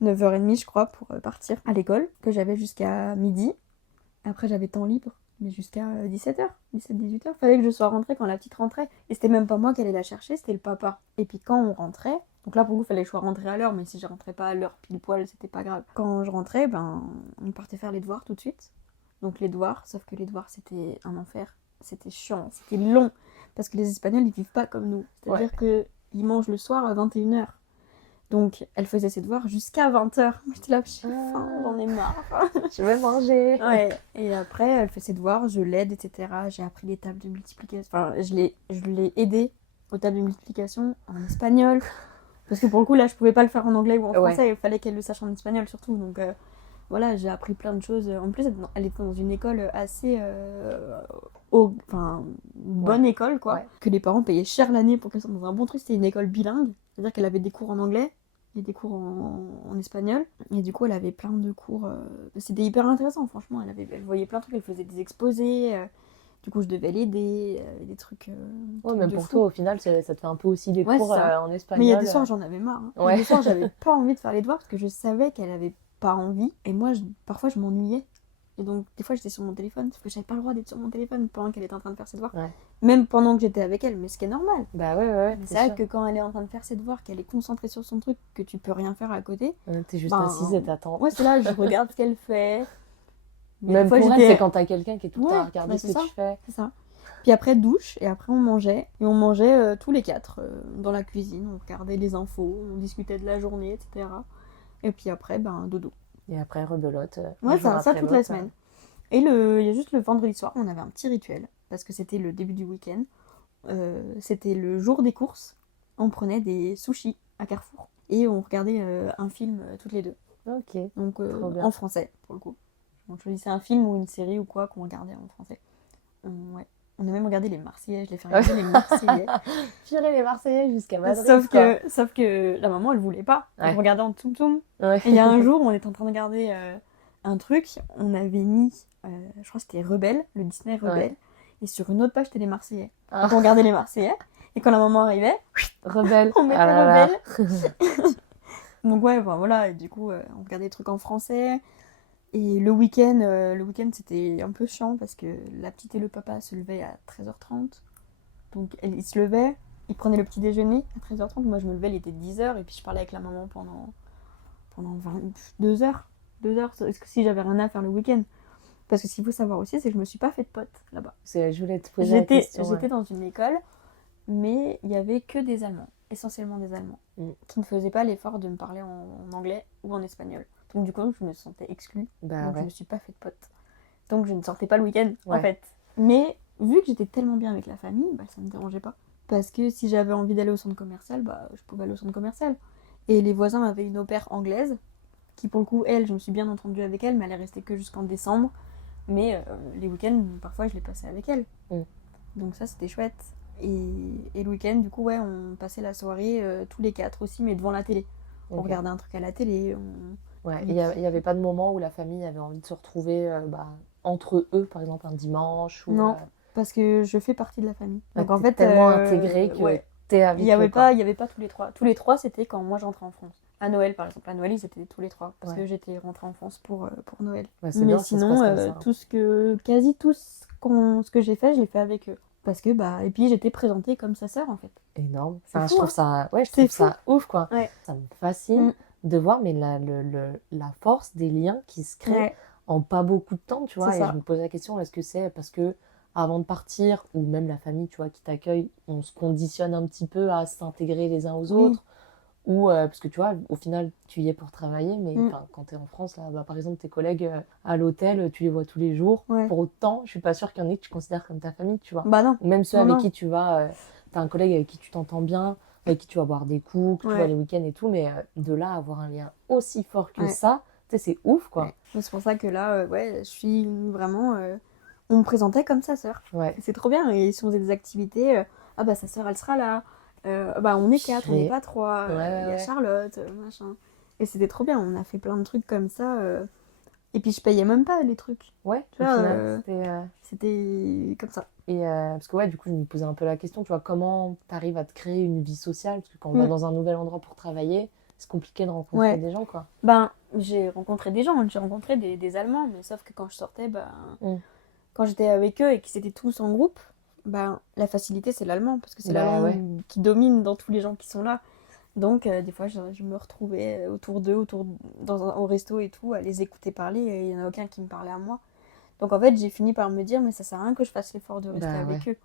9h30 je crois pour partir à l'école, que j'avais jusqu'à midi. Après j'avais temps libre, mais jusqu'à 17h, 17-18h, fallait que je sois rentrée quand la petite rentrait, et c'était même pas moi qui allais la chercher, c'était le papa. Et puis quand on rentrait, donc là pour vous fallait que je sois rentrée à l'heure, mais si je rentrais pas à l'heure pile poil c'était pas grave. Quand je rentrais, on partait faire les devoirs tout de suite, donc les devoirs, sauf que les devoirs c'était un enfer, c'était chiant, c'était long. Parce que les Espagnols, ils vivent pas comme nous. C'est-à-dire qu'ils mangent le soir à 21h. Donc, elle faisait ses devoirs jusqu'à 20h. J'étais là, j'ai faim, j'en ai marre. Je vais manger. Ouais. Et après, elle fait ses devoirs, je l'aide, etc. J'ai appris les tables de multiplication. Enfin, je l'ai aidée aux tables de multiplication en espagnol. Parce que pour le coup, là, je pouvais pas le faire en anglais ou en français. Il fallait qu'elle le sache en espagnol surtout. Donc, voilà, j'ai appris plein de choses. En plus, elle était dans une école assez... bonne école, quoi. Ouais. Que les parents payaient cher l'année pour qu'elle soit dans un bon truc. C'était une école bilingue. C'est-à-dire qu'elle avait des cours en anglais et des cours en espagnol. Et du coup, elle avait plein de cours... C'était hyper intéressant, franchement. Elle voyait plein de trucs. Elle faisait des exposés. Du coup, je devais l'aider. Des trucs... même pour toi, au final, ça te fait un peu aussi des cours en espagnol. Mais il y a des soirs, j'en avais marre. Hein. Il y a des soirs, j'avais pas envie de faire les devoirs parce que je savais qu'elle avait pas envie. Et moi, parfois, je m'ennuyais. Et donc, des fois, j'étais sur mon téléphone, parce que j'avais pas le droit d'être sur mon téléphone pendant qu'elle était en train de faire ses devoirs. Ouais. Même pendant que j'étais avec elle, mais ce qui est normal. Bah ouais. C'est vrai que quand elle est en train de faire ses devoirs, qu'elle est concentrée sur son truc, que tu peux rien faire à côté. T'es juste assise et t'attends. Ouais, c'est là, je regarde ce qu'elle fait. Mais même pour elle, c'est quand t'as quelqu'un qui est tout le temps à regarder ce que tu fais. C'est ça. Puis après, douche, et après on mangeait. Et on mangeait tous les quatre dans la cuisine. On regardait les infos, on discutait de la journée, etc. Et puis après, ben, dodo. Et après, rebelote, un Ouais, jour ça après toute la l'autre. semaine. Et il y a juste le vendredi soir, on avait un petit rituel. Parce que c'était le début du week-end. C'était le jour des courses. On prenait des sushis à Carrefour. Et on regardait un film toutes les deux. Ok, Donc trop bien. en français, pour le coup. On choisissait un film ou une série ou quoi qu'on regardait en français. Ouais. On a même regardé les Marseillais, je l'ai fait regarder les Marseillais. Purée les Marseillais jusqu'à Madrid, Sauf que la maman, elle voulait pas. Donc Ouais. on regardait en toum-toum. Ouais. Et il y a un jour, on était en train de regarder un truc. On avait mis, je crois que c'était Rebelle, le Disney Rebelle. Ouais. Et sur une autre page, c'était les Marseillais. Ah. Donc on regardait les Marseillais. Et quand la maman arrivait, Rebelle. on mettait Ah là là. Rebelle. Donc ouais, enfin, voilà. Et du coup, on regardait des trucs en français. Et le week-end c'était un peu chiant parce que la petite et le papa se levaient à 13h30. Donc ils se levaient, ils prenaient le petit déjeuner à 13h30. Moi je me levais, il était 10h et puis je parlais avec la maman pendant 2 heures. 2 heures, est-ce que si j'avais rien à faire le week-end. Parce que ce qu'il faut savoir aussi, c'est que je me suis pas fait de potes là-bas. Je voulais te poser la question. J'étais dans une école, mais il y avait que des Allemands, essentiellement des Allemands, qui ne faisaient pas l'effort de me parler en anglais ou en espagnol. Donc du coup, je me sentais exclue. Bah Donc je ouais. me suis pas fait de potes. Donc je ne sortais pas le week-end, en Ouais. fait. Mais vu que j'étais tellement bien avec la famille, bah, ça me dérangeait pas. Parce que si j'avais envie d'aller au centre commercial, bah, je pouvais aller au centre commercial. Et les voisins avaient une au-pair anglaise, qui pour le coup, elle, je me suis bien entendue avec elle, mais elle est restée que jusqu'en décembre. Mais les week-ends, parfois, je les passais avec elle. Donc ça, c'était chouette. Et le week-end, du coup, ouais, on passait la soirée tous les quatre aussi, mais devant la télé. On Ok. regardait un truc à la télé. Ouais. Il y avait pas de moment où la famille avait envie de se retrouver entre eux, par exemple un dimanche ou. Non, parce que je fais partie de la famille. Ouais, Donc en t'es fait, tellement intégré que ouais, t'es il avec y avait eux, quoi. pas, il y avait pas tous les trois. Tous les trois, c'était quand moi j'entrais en France. À Noël, par exemple. À Noël, ils étaient tous les trois parce Ouais. que j'étais rentrée en France pour Noël. Ouais, c'est Mais bien, ça se sinon, passe comme ça, hein. quasi tout ce que j'ai fait, je l'ai fait avec eux. Parce que et puis j'étais présentée comme sa sœur en fait. Énorme. C'est Enfin, fou, je trouve hein. ça, ouais, je C'est trouve ça ouf, quoi. Ouais. Ça me fascine Mm. de voir, mais la force des liens qui se créent Ouais. en pas beaucoup de temps, tu vois. C'est Et ça. je me pose la question, est-ce que c'est parce que avant de partir, ou même la famille, tu vois, qui t'accueille, on se conditionne un petit peu à s'intégrer les uns aux Oui. autres, ou parce que tu vois, au final, tu y es pour travailler, mais Mm. quand tu es en France, là, par exemple, tes collègues à l'hôtel, tu les vois tous les jours. Ouais. Pour autant, je suis pas sûre qu'il y en ait que tu considères comme ta famille, tu vois. Bah non. Ou même ceux Non, avec non. qui tu vas, t'as un collègue avec qui tu t'entends bien, avec qui tu vas boire des coups, que tu Ouais. vois les week-ends et tout, mais de là à avoir un lien aussi fort que Ouais. ça, tu sais, c'est ouf, quoi. Ouais. C'est pour ça que là, ouais, je suis vraiment. On me présentait comme sa sœur. Ouais. C'est trop bien. Et si on faisait des activités, ah bah sa sœur, elle sera là. Bah on est 4, on n'est pas 3. Il Ouais, y a ouais. Charlotte, machin. Et c'était trop bien. On a fait plein de trucs comme ça. Et puis je payais même pas les trucs. Ouais, Tu au vois, final, c'était comme ça. Et parce que ouais, du coup, je me posais un peu la question, tu vois, comment t'arrives à te créer une vie sociale? Parce que quand on va dans un nouvel endroit pour travailler, c'est compliqué de rencontrer Ouais. des gens, quoi. Ben, j'ai rencontré des gens, j'ai rencontré des Allemands, mais sauf que quand je sortais, quand j'étais avec eux et qu'ils étaient tous en groupe, la facilité c'est l'allemand, parce que c'est la Bah langue ouais. qui domine dans tous les gens qui sont là. Donc des fois je me retrouvais autour d'eux, au resto et tout, à les écouter parler, et il n'y en a aucun qui me parlait à moi. Donc en fait j'ai fini par me dire, mais ça sert à rien que je fasse l'effort de rester Bah avec ouais. eux.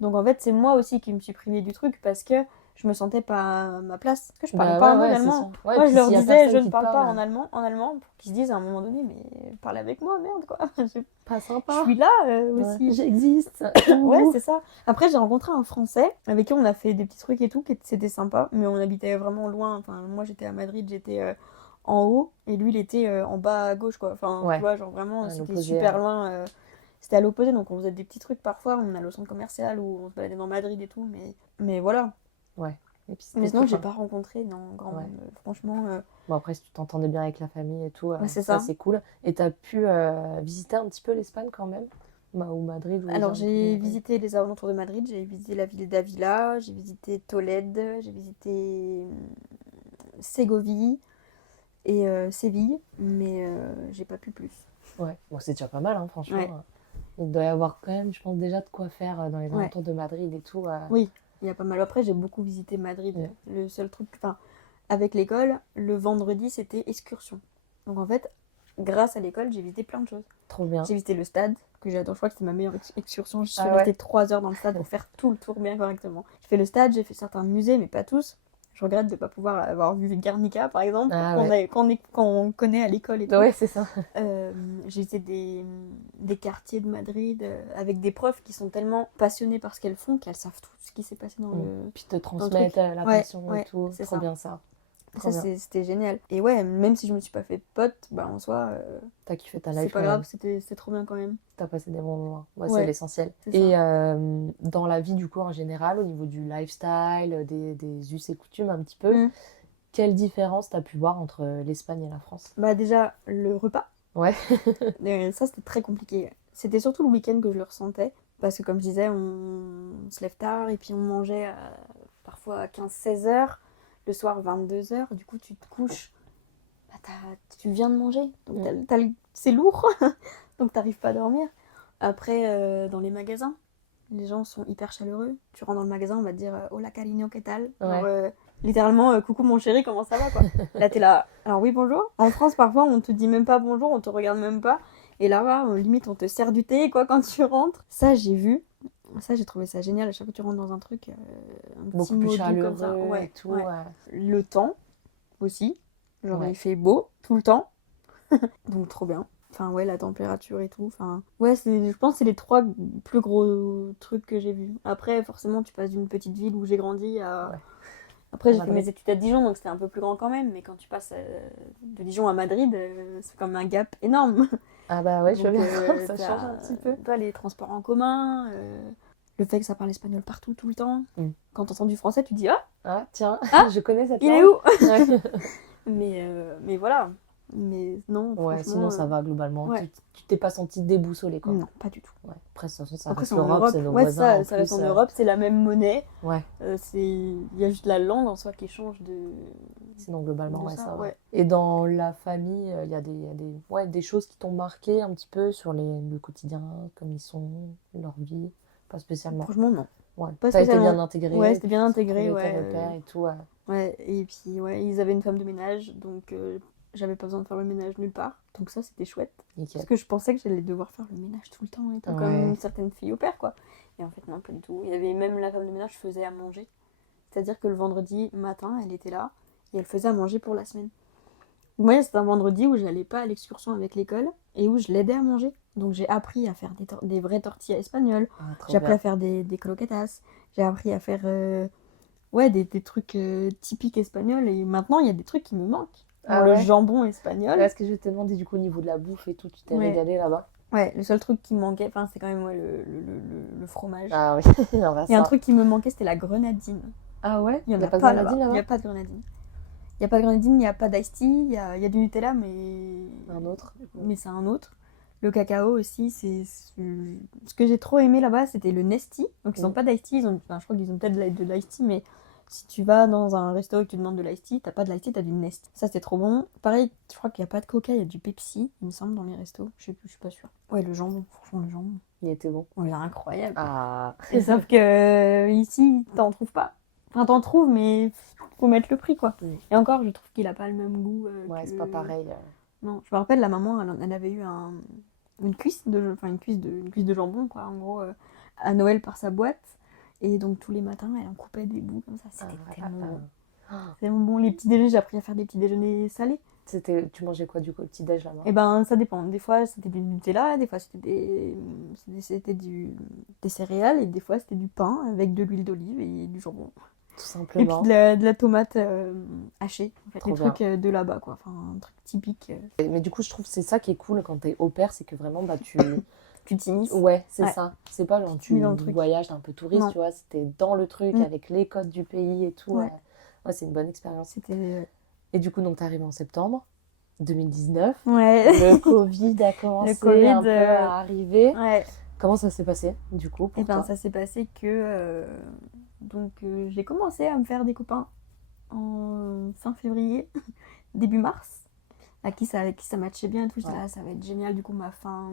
Donc en fait c'est moi aussi qui me suis privée du truc, parce que je me sentais pas à ma place, parce que je parlais Bah pas un ouais, mot ouais, c'est d'allemand. ça. Ouais, et Moi je puis leur s'il y a disais, personne je qui ne te parle pas parle, en allemand, pour qu'ils se disent à un moment donné, mais parle avec moi, merde quoi. pas Je sympa. suis là Ouais. aussi. J'existe. Ouais, c'est ça. Après, j'ai rencontré un Français avec qui on a fait des petits trucs et tout, c'était sympa, mais on habitait vraiment loin. Enfin, moi, j'étais à Madrid, j'étais en haut, et lui, il était en bas à gauche, quoi. Enfin, Ouais. tu vois, genre vraiment, À c'était l'opposé, super loin. C'était à l'opposé, donc on faisait des petits trucs parfois. On allait au centre commercial ou on se baladait dans Madrid et tout, mais voilà. Ouais. Et puis Mais c'était sinon, tout, j'ai quoi. pas rencontré dans grand Ouais. monde. Franchement, Bon, après, si tu t'entendais bien avec la famille et tout, ouais, c'est ça, ça. c'est cool. Et t'as pu visiter un petit peu l'Espagne quand même? Ou Madrid ou les Alors, alentours de j'ai Madrid? visité les alentours de Madrid, j'ai visité la ville d'Avila, j'ai visité Tolède, j'ai visité Ségovie et Séville, mais j'ai pas pu plus. Ouais, bon, c'est déjà pas mal, hein, franchement. Ouais. Il doit y avoir quand même, je pense, déjà de quoi faire dans les Ouais. alentours de Madrid et tout. Oui, il y a pas mal. Après, j'ai beaucoup visité Madrid. Ouais. Le seul truc, enfin, avec l'école, le vendredi, c'était excursion. Donc en fait, grâce à l'école, j'ai visité plein de choses. Trop bien. J'ai visité le stade, que j'adore. Je crois que c'était ma meilleure excursion. Je suis Ah restée ouais. 3 heures dans le stade pour faire tout le tour bien correctement. J'ai fait le stade, j'ai fait certains musées, mais pas tous. Je regrette de ne pas pouvoir avoir vu Guernica, par exemple, Ah ouais. qu'on on connaît à l'école et tout. Ouais, c'est ça. J'ai visité des quartiers de Madrid avec des profs qui sont tellement passionnés par ce qu'elles font qu'elles savent tout ce qui s'est passé dans le... Puis te dans le transmettre truc. la Ouais, passion et ouais, tout. c'est Trop ça. bien ça. Trop Ça, bien. c'était génial. Et ouais, même si je me suis pas fait de potes, bah en soi, T'as kiffé ta c'est life pas quand grave, même. c'était trop bien quand même. T'as passé des bons moments. Ouais, c'est Ouais, l'essentiel. c'est Et ça. dans la vie, du coup, en général, au niveau du lifestyle, des us et coutumes un petit peu, Mm. quelle différence t'as pu voir entre l'Espagne et la France? Bah déjà, le repas, Ouais. ça c'était très compliqué. C'était surtout le week-end que je le ressentais. Parce que comme je disais, on se lève tard et puis on mangeait parfois à 15-16 heures. Le soir, 22 heures. Du coup, tu te couches. Bah, tu viens de manger. Donc c'est lourd. Donc t'arrives pas à dormir. Après, dans les magasins, les gens sont hyper chaleureux. Tu rentres dans le magasin, on va te dire Hola cariño, ¿qué tal? Genre, Ouais. littéralement, coucou mon chéri, comment ça va quoi? Là, t'es là. Alors, oui, bonjour. En France, parfois, on te dit même pas bonjour, on te regarde même pas. Et là-bas, limite, on te sert du thé quoi quand tu rentres. Ça, j'ai vu. Ça, j'ai trouvé ça génial. À chaque fois que tu rentres dans un truc, un petit Beaucoup plus mot doux comme ça. chaleureux et Ouais, tout. ouais. Le temps aussi. Genre, Ouais. il fait beau tout le temps. Donc, trop bien. Enfin, ouais, la température et tout. Enfin, ouais, je pense que c'est les 3 plus gros trucs que j'ai vus. Après, forcément, tu passes d'une petite ville où j'ai grandi à. Ouais. Après, j'ai fait Madrid. mes études à Dijon, donc c'était un peu plus grand quand même. Mais quand tu passes de Dijon à Madrid, c'est comme un gap énorme. Ah bah ouais, je veux Donc, bien croire, ça change un petit peu. t'as les transports en commun, le fait que ça parle espagnol partout, tout le temps. Mm. Quand t'entends du français, tu te dis ah, Ah, tiens, ah, je connais cette il est langue. où? Ouais. Mais voilà. Mais non, Ouais, franchement. sinon ça va globalement. Ouais. Tu t'es pas senti déboussolé quoi. Non, pas du tout. Ouais. Après, de toute façon, ça Après, reste c'est en l'Europe, Europe. c'est nos Ouais, voisins en ça reste plus. en Europe, c'est la même monnaie. Ouais, Il y a juste la langue en soi qui change sinon globalement, de ouais, ça. ça va. Ouais. Et dans la famille, il y a ouais, des choses qui t'ont marqué un petit peu sur le quotidien, comme ils sont, leur vie. Pas spécialement. Franchement, non. Ouais. Pas T'as été spécialement. bien intégré, Ouais, c'était bien t'as intégré, trouvé tes ouais. repères et tout. Ouais. Ouais, et puis, ouais, ils avaient une femme de ménage, donc j'avais pas besoin de faire le ménage nulle part. Donc ça, c'était chouette. Nickel. Parce que je pensais que j'allais devoir faire le ménage tout le temps et tout, Ouais. comme certaines filles au père, quoi. Et en fait, non, pas du tout. Il y avait même la femme de ménage faisait à manger. C'est-à-dire que le vendredi matin, elle était là et elle faisait à manger pour la semaine. Moi, c'était un vendredi où j'allais pas à l'excursion avec l'école et où je l'aidais à manger. Donc j'ai appris à faire des vraies tortillas espagnoles. Ah, trop J'ai appris bien. à faire des croquetas. J'ai appris à faire ouais, des trucs typiques espagnols. Et maintenant, il y a des trucs qui me manquent. Genre Ah le ouais. jambon espagnol. Est-ce que je vais te demander du coup au niveau de la bouffe et tout, tu t'es Ouais. régalé là-bas? Ouais, le seul truc qui me manquait, enfin, c'était quand même ouais, le fromage. Ah oui, on va Il y a un ça. truc qui me manquait, c'était la grenadine. Ah ouais? Il y en Y a a pas de pas grenadine là-bas. Il n'y là-bas? a pas de grenadine. Il n'y a pas de grenadine, il n'y a pas d'ice tea, il y a du Nutella, mais. Un autre? Mais c'est un autre. Le cacao aussi, ce que j'ai trop aimé là-bas, c'était le Nesti. Donc ils n'ont pas d'ice tea, enfin, je crois qu'ils ont peut-être de l'ice tea, mais si tu vas dans un resto et que tu demandes de l'ice tea, t'as pas de l'ice tea, t'as du Nesti. Ça, c'était trop bon. Pareil, je crois qu'il n'y a pas de coca, il y a du Pepsi, il me semble, dans les restos. Je sais plus, je suis pas sûre. Ouais, le jambon, franchement, le jambon. Il était bon. Ouais, incroyable. Ah. Et sauf que ici, t'en trouves pas. Enfin, t'en trouves, mais faut mettre le prix, quoi. Mm. Et encore, je trouve qu'il a pas le même goût. Ouais, que... c'est pas pareil. Non, je me rappelle, la maman, elle avait eu une cuisse une cuisse de jambon, quoi, en gros, à Noël par sa boîte. Et donc, tous les matins, elle en coupait des bouts comme ça. C'était tellement bon. Tellement bon. Les petits déjeuners, j'ai appris à faire des petits déjeuners salés. Tu mangeais quoi du coup au petit-déj là-bas? Et ben, ça dépend. Des fois, c'était du Nutella, des fois, c'était des céréales, et des fois, c'était du pain avec de l'huile d'olive et du jambon. Tout Et simplement. puis de la tomate hachée. En fait, Trop les bien. trucs de là-bas, quoi. Enfin, un truc typique. Mais du coup, je trouve que c'est ça qui est cool quand t'es au pair, c'est que vraiment, bah, Tu t'immisces. Ouais, c'est Ouais. ça. C'est pas genre tu mis dans le truc. voyages, t'es un peu touriste, Non. tu vois. C'était dans le truc, Mm. avec les codes du pays et tout. Ouais. Ouais, c'est une bonne expérience. C'était. Et du coup, donc, t'es arrivé en septembre 2019. Ouais. Le Covid a commencé Covid, un peu à arriver. Ouais. Comment ça s'est passé, du coup, pour Et ben, toi? ça s'est passé que. J'ai commencé à me faire des copains en fin février, début mars, avec qui ça matchait bien et tout. J'étais Ouais. là, ça va être génial, du coup, ma fin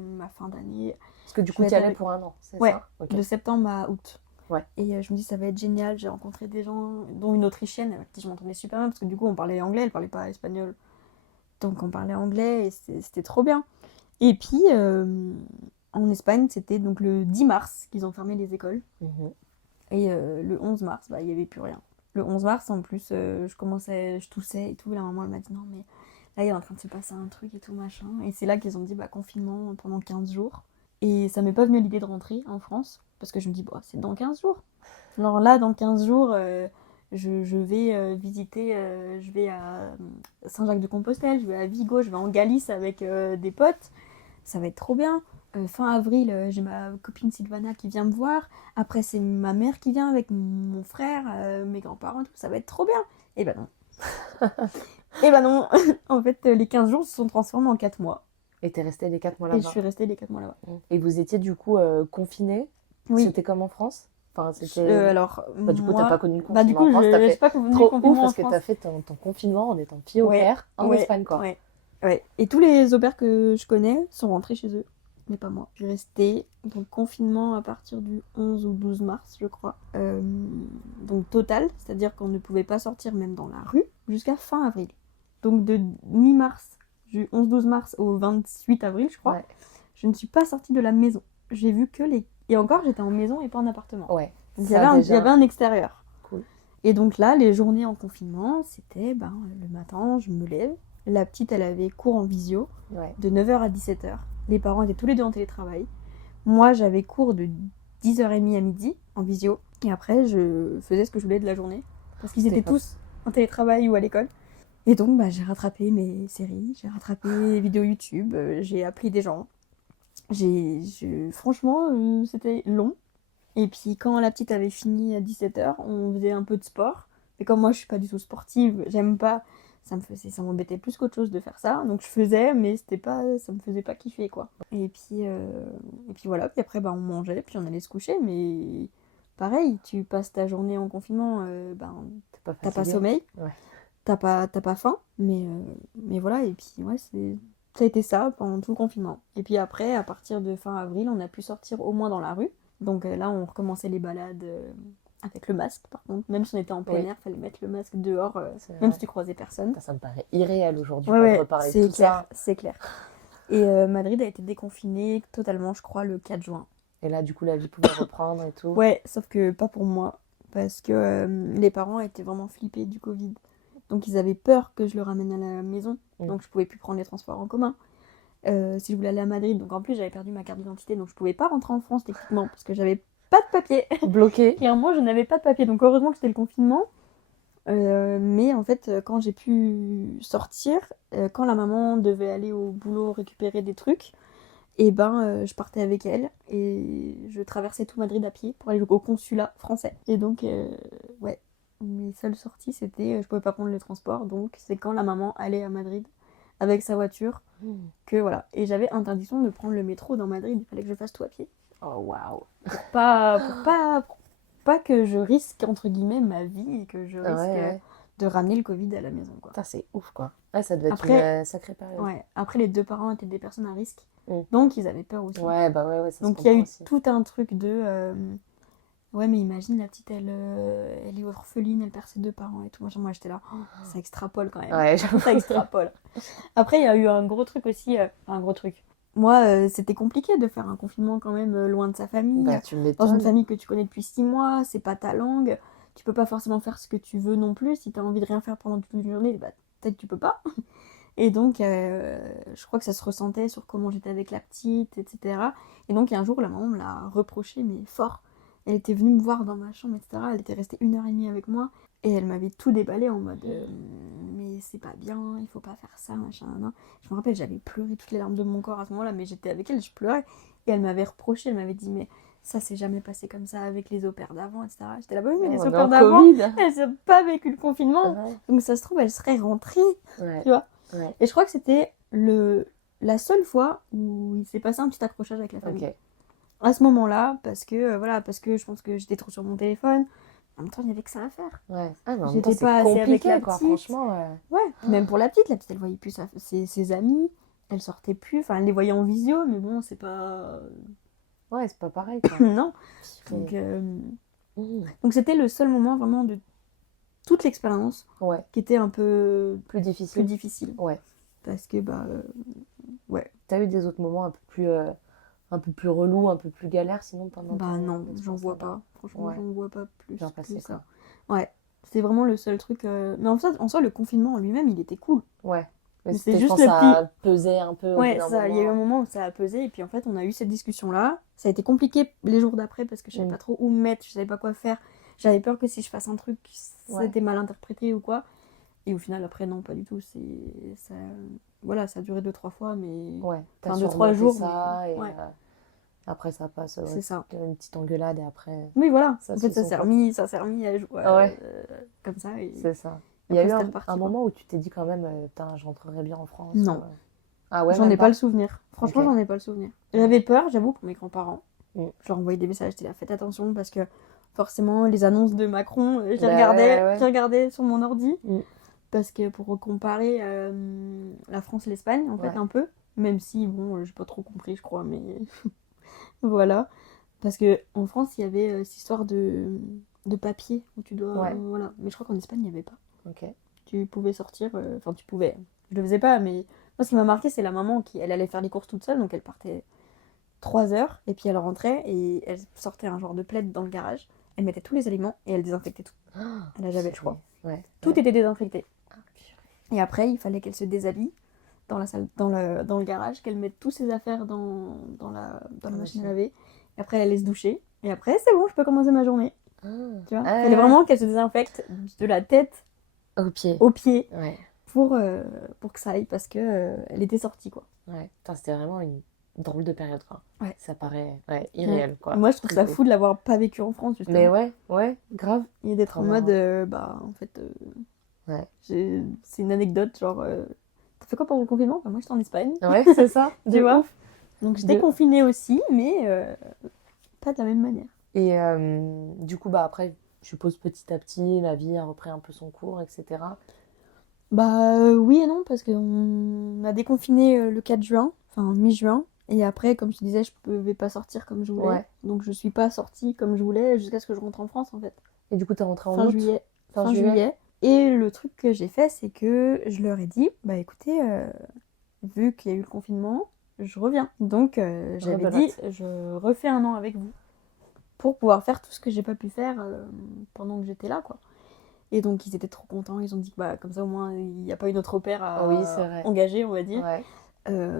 d'année. Parce que du je coup, vais t'y être allais avec- pour un an, c'est Ouais, ça? Ok. de septembre à août. Ouais. Et je me dis, ça va être génial. J'ai rencontré des gens, dont une Autrichienne avec qui je m'entendais super bien, parce que du coup, on parlait anglais, elle parlait pas espagnol. Donc on parlait anglais et c'était trop bien. Et puis en Espagne, c'était donc le 10 mars qu'ils ont fermé les écoles. Mhm. Et le 11 mars, il n'y avait plus rien. Le 11 mars, en plus, je toussais et tout. La maman, elle m'a dit non, mais là, il est en train de se passer un truc et tout, machin. Et c'est là qu'ils ont dit confinement pendant 15 jours. Et ça m'est pas venu l'idée de rentrer en France, parce que je me dis, c'est dans 15 jours. Alors là, dans 15 jours, je vais visiter, je vais à Saint-Jacques-de-Compostelle, je vais à Vigo, je vais en Galice avec des potes. Ça va être trop bien. Fin avril, j'ai ma copine Sylvana qui vient me voir. Après, c'est ma mère qui vient avec mon frère, mes grands-parents, tout. Ça va être trop bien. Et ben non. Et ben non. En fait, les 15 jours se sont transformés en 4 mois. Et t'es restée les 4 mois Et je là-bas. suis restée les 4 mois là-bas. Et vous étiez du coup confinés. Oui. C'était comme en France? Enfin, c'était... Alors, du coup, moi... t'as pas connu le Bah, du confinement coup, en France. T'as je fait sais pas connu le trop ouf confinement en parce que France. t'as fait ton confinement en étant fille au Ouais, pair en ouais, Espagne, quoi. ouais, ouais. Et tous les au pairs que je connais sont rentrés chez eux. Mais pas moi. Je suis restée donc confinement à partir du 11 ou 12 mars, je crois. Donc total, c'est-à-dire qu'on ne pouvait pas sortir même dans la rue jusqu'à fin avril. Donc de mi-mars, du 11-12 mars au 28 avril, je crois, Ouais. je ne suis pas sortie de la maison. J'ai vu que les... Et encore, j'étais en maison et pas en appartement. Ouais. Donc il y Ça, avait un, déjà, il y avait un extérieur. cool. Et donc là, les journées en confinement, c'était le matin, je me lève. La petite, elle avait cours en visio Ouais. de 9h à 17h. Les parents étaient tous les deux en télétravail. Moi, j'avais cours de 10h30 à midi en visio. Et après, je faisais ce que je voulais de la journée. Parce qu'ils C'était étaient pas- tous en télétravail ou à l'école. Et donc, j'ai rattrapé mes séries, j'ai rattrapé les vidéos YouTube, j'ai appelé des gens. Franchement, c'était long. Et puis, quand la petite avait fini à 17h, on faisait un peu de sport. Mais comme moi, je suis pas du tout sportive, j'aime pas. Ça m'embêtait plus qu'autre chose de faire ça. Donc, je faisais, mais ça me faisait pas kiffer, quoi. Et puis voilà. Puis après, on mangeait, puis on allait se coucher. Mais pareil, tu passes ta journée en confinement, T'es pas t'as pas fatiguée? sommeil. Ouais. T'as pas faim, mais voilà, et puis ouais, ça a été ça pendant tout le confinement. Et puis après, à partir de fin avril, on a pu sortir au moins dans la rue. Donc là, on recommençait les balades avec le masque, par contre. Même si on était en plein Oui. air, fallait mettre le masque dehors, C'est même vrai. si tu croisais personne. Ça me paraît irréel aujourd'hui Ouais, de ouais, reparler de c'est tout clair, ça. c'est clair. Et Madrid a été déconfiné totalement, je crois, le 4 juin. Et là, du coup, la vie pouvait reprendre et tout. Ouais, sauf que pas pour moi, parce que les parents étaient vraiment flippés du Covid. Donc ils avaient peur que je le ramène à la maison, donc je pouvais plus prendre les transports en commun. Si je voulais aller à Madrid, donc en plus j'avais perdu ma carte d'identité, donc je pouvais pas rentrer en France techniquement, parce que j'avais pas de papier. Bloqué. Clairement, je n'avais pas de papier, donc heureusement que c'était le confinement. Mais en fait, quand j'ai pu sortir, quand la maman devait aller au boulot récupérer des trucs, et je partais avec elle et je traversais tout Madrid à pied pour aller au consulat français. Et donc, ouais, mes seules sorties, c'était, je pouvais pas prendre le transport, donc c'est quand la maman allait à Madrid avec sa voiture que voilà. Et j'avais interdiction de prendre le métro dans Madrid, il fallait que je fasse tout à pied. Oh, waouh. Pour pas que je risque, entre guillemets, ma vie et que je risque Ouais. de ramener le Covid à la maison, quoi. Putain, c'est ouf, quoi. Ouais, ça devait être Après- une sacrée période. Ouais. Après, les deux parents étaient des personnes à risque, Mm. donc ils avaient peur aussi. Ouais, bah ouais, ça Donc se il y a comprend eu aussi. tout un truc de ouais, mais imagine la petite, elle est orpheline, elle perd ses deux parents et tout. Moi j'étais là, ça extrapole quand même. Ouais, j'avoue. Ça extrapole. Après il y a eu un gros truc aussi, un gros truc. Moi c'était compliqué de faire un confinement quand même loin de sa famille, Bah, tu dans m'étonnes. une famille que tu connais depuis 6 mois, c'est pas ta langue, tu peux pas forcément faire ce que tu veux non plus. Si t'as envie de rien faire pendant toute une journée, peut-être tu peux pas. Et donc, je crois que ça se ressentait sur comment j'étais avec la petite, etc. Et donc, un jour, la maman me l'a reproché, mais fort. Elle était venue me voir dans ma chambre, etc. Elle était restée 1h30 avec moi. Et elle m'avait tout déballé en mode mais c'est pas bien, il faut pas faire ça, machin, nan. Je me rappelle, j'avais pleuré toutes les larmes de mon corps à ce moment-là, mais j'étais avec elle, je pleurais. Et elle m'avait reproché, elle m'avait dit mais ça s'est jamais passé comme ça avec les opères d'avant, etc. J'étais là, bah oui, mais les On est opères en d'avant, Covid. elles n'ont pas vécu le confinement. Ouais. Donc ça se trouve, elle serait rentrée, Ouais. tu vois. Ouais. Et je crois que c'était la seule fois où il s'est passé un petit accrochage avec la famille. Ok. À ce moment-là, parce que je pense que j'étais trop sur mon téléphone. En même temps, il n'y avait que ça à faire. Ouais. Ah, mais en même J'étais temps, c'est pas assez avec compliqué, la quoi, petite. franchement. Ouais, même pour la petite, elle voyait plus ses amis, elle sortait plus, enfin elle les voyait en visio, mais bon, c'est pas... Ouais, c'est pas pareil, quoi. non. Mais- Donc c'était le seul moment vraiment de toute l'expérience Ouais, qui était un peu plus plus difficile. difficile. Ouais. Parce que, ouais. T'as eu des autres moments un peu plus relous, un peu plus galères sinon pendant Bah ton non, j'en expérience vois là-bas? pas. Franchement, Ouais, j'en vois pas plus bien que passé ça. quoi. Ouais, c'est vraiment le seul truc. Mais en soi, le confinement en lui-même, il était cool. Ouais. Mais Mais c'est c'était, je juste pense, le petit. ça pesait un peu au bout Ouais, d'un ça, il y a eu un moment. moment où ça a pesé, et puis en fait, on a eu cette discussion-là. Ça a été compliqué les jours d'après parce que je savais Mm. pas trop où me mettre, je savais pas quoi faire. J'avais peur que si je fasse un truc, ça Ouais. était mal interprété ou quoi. Et au final, après, non, pas du tout. Ça... Voilà, ça a duré 2-3 fois, mais. Ouais. T'as Enfin, 2-3 surmonté jours, mais. ça et Ouais, après ça passe. c'est ça. Une petite engueulade et après Oui, voilà. ça En fait, suit ça son s'est cours. remis à jouer Ouais, comme ça. Et c'est ça. Il y a après, eu c'était un reparti, quoi. moment où tu t'es dit quand même, putain, je rentrerai bien en France. Non, Ah ouais, j'en même ai pas le pas? souvenir. Ok. Franchement, j'en ai pas le souvenir. Ouais. J'avais peur, j'avoue, pour mes grands-parents. Mm. Je leur envoyais des messages, j'étais là, faites attention parce que forcément, les annonces de Macron, Bah ouais, je les ouais, regardais sur mon ordi. ouais. Parce que pour comparer la France et l'Espagne, en fait, Ouais. un peu. Même si, bon, j'ai pas trop compris, je crois, mais voilà. Parce que en France, il y avait cette histoire de papier où tu dois. Ouais. Voilà. Mais je crois qu'en Espagne, il n'y avait pas. Ok. Tu pouvais sortir. Enfin, tu pouvais. Je le faisais pas, mais. Moi, ce qui m'a marqué, c'est la maman qui. Elle allait faire les courses toute seule, donc elle partait 3 heures, et puis elle rentrait, et elle sortait un genre de plaid dans le garage. Elle mettait tous les aliments, et elle désinfectait tout. Ah, Elle a jamais le choix. Ouais. Tout Ouais. était désinfecté. Ah, purée. Et après, il fallait qu'elle se déshabille dans la salle, dans le garage, qu'elle mette toutes ses affaires dans la machine à laver. Et après, elle laisse doucher. Et après, c'est bon, je peux commencer ma journée. Ah. Tu vois, il Ah, fallait ouais. vraiment qu'elle se désinfecte de la tête Au pied. aux pieds Ouais. pour que ça aille parce que elle était sortie, quoi. Ouais. Putain, c'était vraiment une drôle de période, quoi. Ouais. Ça paraît irréel, quoi. Moi, je trouve Du ça coup. fou de l'avoir pas vécu en France, justement. Mais ouais, grave. Et d'être Trop en mode, marrant. en fait, Ouais. c'est une anecdote, genre, t'as fait quoi pendant le confinement? Bah, moi, j'étais en Espagne, Ouais, c'est ça. tu vois. Ouf. Donc, j'étais confinée aussi, mais pas de la même manière. Et du coup, bah après, je suppose petit à petit, la vie a repris un peu son cours, etc. Bah oui et non, parce qu'on a déconfiné le 4 juin, enfin mi-juin, et après, comme je te disais, je pouvais pas sortir comme je voulais, Ouais. donc je suis pas sortie comme je voulais jusqu'à ce que je rentre en France en fait, Et du coup, t'es rentrée en fin août? juillet. Fin Fin juillet? juillet. Et le truc que j'ai fait, c'est que je leur ai dit, bah écoutez, vu qu'il y a eu le confinement, je reviens. Donc j'avais dit, Rebelote. je refais un an avec vous, pour pouvoir faire tout ce que j'ai pas pu faire pendant que j'étais là, quoi. Et donc ils étaient trop contents, ils ont dit que bah, comme ça au moins il n'y a pas une autre au pair Oui, c'est à vrai. engager, on va dire. Ouais.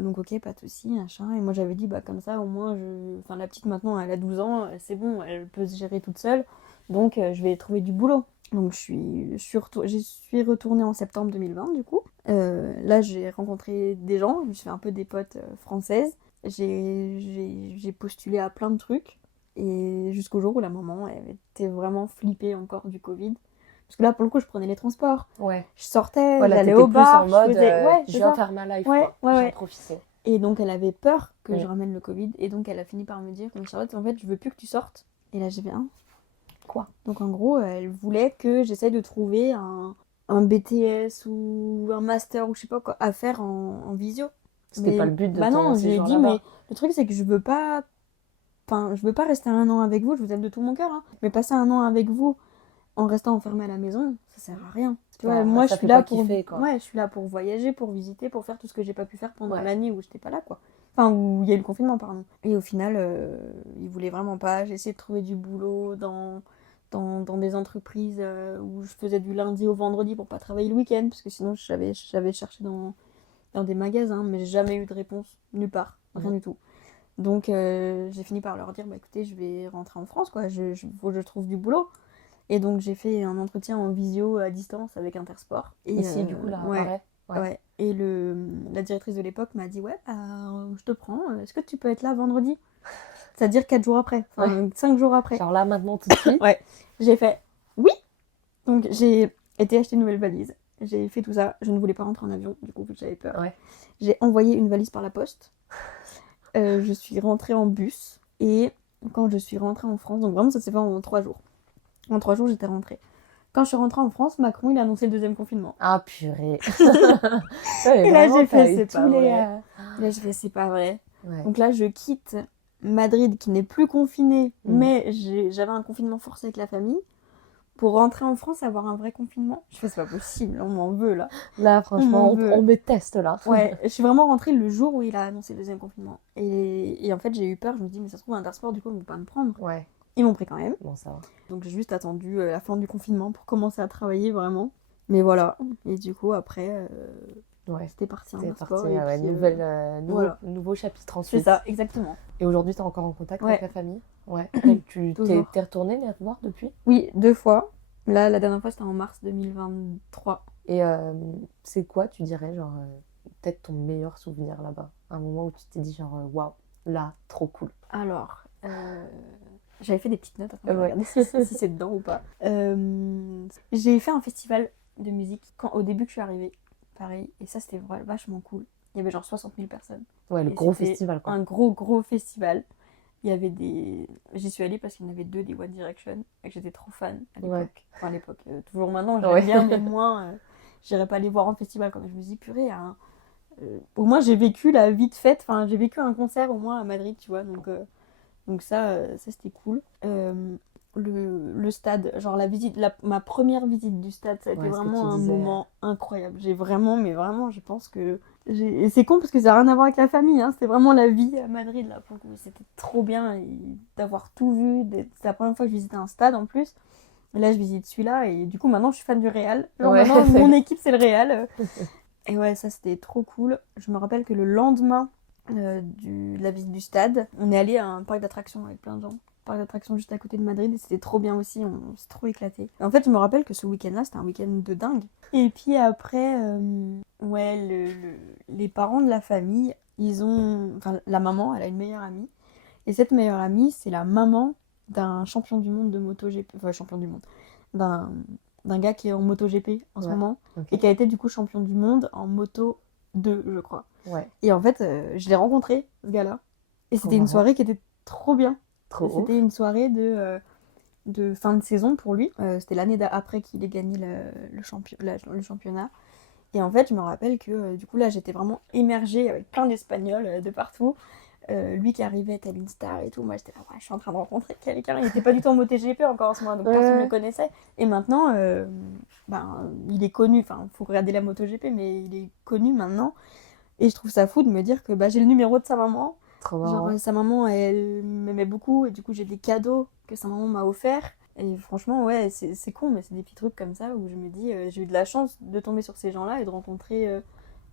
Donc ok, pas de soucis, machin. Et moi j'avais dit bah comme ça au moins Enfin la petite maintenant elle a 12 ans, c'est bon, elle peut se gérer toute seule. Donc je vais trouver du boulot. Donc j'y suis retournée en septembre 2020 du coup. Là j'ai rencontré des gens, je me suis fait un peu des potes françaises. J'ai postulé à plein de trucs. Et jusqu'au jour où la maman elle était vraiment flippée encore du Covid. Parce que là, pour le coup, je prenais les transports. Ouais. Je sortais, Voilà, j'allais t'étais au plus bar, en je mode, faisais... Ouais, je c'est viens ça. faire ma life, Ouais, quoi. ouais, J'en ouais. profiter. Et donc, elle avait peur que je Mm. ramène le Covid. Et donc, elle a fini par me dire, mais Charlotte, en fait, je veux plus que tu sortes. Et là, j'ai fait, hein, quoi? Donc, en gros, elle voulait que j'essaye de trouver un BTS ou un master ou je sais pas quoi à faire en visio. C'était pas le but de bah ton non, j'ai séjour dit, mais là-bas. le truc, c'est que je veux pas... Enfin, je veux pas rester un an avec vous, je vous aime de tout mon cœur, hein. Mais passer un an avec vous en restant enfermée à la maison, ça sert à rien. Tu vois, Bah, moi je ça suis fait là pas pour kiffer, quoi. ouais, je suis là pour voyager, pour visiter, pour faire tout ce que j'ai pas pu faire pendant Ouais. l'année où j'étais pas là quoi. Enfin où il y a eu le confinement pardon. Et au final ils voulaient vraiment pas, j'ai essayé de trouver du boulot dans des entreprises où je faisais du lundi au vendredi pour pas travailler le week-end parce que sinon j'avais cherché dans des magasins mais j'ai jamais eu de réponse nulle part, rien Mhm. du tout. Donc j'ai fini par leur dire bah écoutez, je vais rentrer en France quoi, faut que je trouve du boulot. Et donc j'ai fait un entretien en visio à distance avec Intersport. Et Ici, du coup, là, ouais, pareil. Ouais. ouais. Et la directrice de l'époque m'a dit ouais, bah, je te prends. Est-ce que tu peux être là vendredi? C'est-à-dire 4 jours après, enfin 5 jours après. Genre là, maintenant, tout de suite. Ouais. J'ai fait oui. Donc j'ai été acheter une nouvelle valise. J'ai fait tout ça. Je ne voulais pas rentrer en avion, du coup, vu que j'avais peur. Ouais. J'ai envoyé une valise par la poste. Je suis rentrée en bus. Et quand je suis rentrée en France, donc vraiment ça s'est fait en 3 jours. En 3 jours, j'étais rentrée. Quand je suis rentrée en France, Macron, il a annoncé le deuxième confinement. Ah, purée. Et là, j'ai fait, c'est pas vrai. vrai. Et là, j'ai fait, c'est pas vrai. Ouais. Donc là, je quitte Madrid, qui n'est plus confiné, Mm. mais j'avais un confinement forcé avec la famille, pour rentrer en France, avoir un vrai confinement. Je fais, c'est pas possible, on m'en veut là. Là, franchement, on me teste là. Ouais, je suis vraiment rentrée le jour où il a annoncé le deuxième confinement. Et en fait, j'ai eu peur, je me dis, mais ça se trouve, Intersport, du coup, ils vont pas me prendre. Ouais. Ils m'ont pris quand même. Bon, ça va. Donc j'ai juste attendu la fin du confinement pour commencer à travailler vraiment. Mais voilà. Et du coup, après, c'était parti Intersport. T'es parti, nouveau chapitre ensuite. C'est ça, exactement. Et aujourd'hui, t'es encore en contact avec la famille? Ouais. Tu t'es retournée les revoir depuis? Oui, 2 fois. Là, la dernière fois, c'était en mars 2023. Et c'est quoi, tu dirais, genre, peut-être ton meilleur souvenir là-bas? Un moment où tu t'es dit, genre, waouh, là, trop cool. Alors, j'avais fait des petites notes. Attends, je vais regarder si c'est dedans ou pas. J'ai fait un festival de musique au début que je suis arrivée. Pareil. Et ça, c'était vachement cool. Il y avait genre 60 000 personnes. Ouais, le gros festival, quoi. Un gros festival. Il y avait des... J'y suis allée parce qu'il y en avait 2 des One Direction et que j'étais trop fan à l'époque. Ouais. Enfin, à l'époque. Toujours maintenant, j'aime bien, mais moins... j'irais pas les voir en festival quand je me dis, purée, au moins j'ai vécu la vie de fête. Enfin, j'ai vécu un concert au moins à Madrid, tu vois. Donc ça c'était cool. Le stade, genre ma première visite du stade, ça a été vraiment un moment incroyable. J'ai vraiment, mais vraiment, je pense que... Et c'est con parce que ça n'a rien à voir avec la famille, hein. C'était vraiment la vie à Madrid, là, pour le coup. C'était trop bien d'avoir tout vu. C'est la première fois que je visitais un stade, en plus. Et là, je visite celui-là, et du coup, maintenant, je suis fan du Real. Genre, maintenant, mon équipe, c'est le Real. Et ouais, ça, c'était trop cool. Je me rappelle que le lendemain de la visite du stade, on est allé à un parc d'attractions avec plein de gens. Parc d'attractions juste à côté de Madrid, et c'était trop bien aussi, on s'est trop éclaté. En fait, je me rappelle que ce week-end-là, c'était un week-end de dingue. Et puis après, les parents de la famille, enfin, la maman, elle a une meilleure amie. Et cette meilleure amie, c'est la maman d'un champion du monde de MotoGP. Enfin, champion du monde. D'un gars qui est en MotoGP en ce moment. Okay. Et qui a été du coup champion du monde en Moto 2, je crois. Ouais. Et en fait, je l'ai rencontré, ce gars-là. Et c'était une soirée qui était trop bien. C'était une soirée de fin de saison pour lui. C'était l'année d'après qu'il ait gagné le championnat. Et en fait, je me rappelle que du coup là, j'étais vraiment émergée avec plein d'Espagnols de partout. Lui qui arrivait tel une star et tout. Moi, j'étais là, ouais, je suis en train de rencontrer quelqu'un. Il n'était pas du tout en MotoGP encore en ce moment, donc personne ne le connaissait. Et maintenant, il est connu. Enfin, il faut regarder la MotoGP, mais il est connu maintenant. Et je trouve ça fou de me dire que j'ai le numéro de sa maman. Genre, sa maman, elle m'aimait beaucoup, et du coup, j'ai des cadeaux que sa maman m'a offerts. Et franchement, ouais, c'est con, mais c'est des petits trucs comme ça où je me dis, j'ai eu de la chance de tomber sur ces gens-là et de rencontrer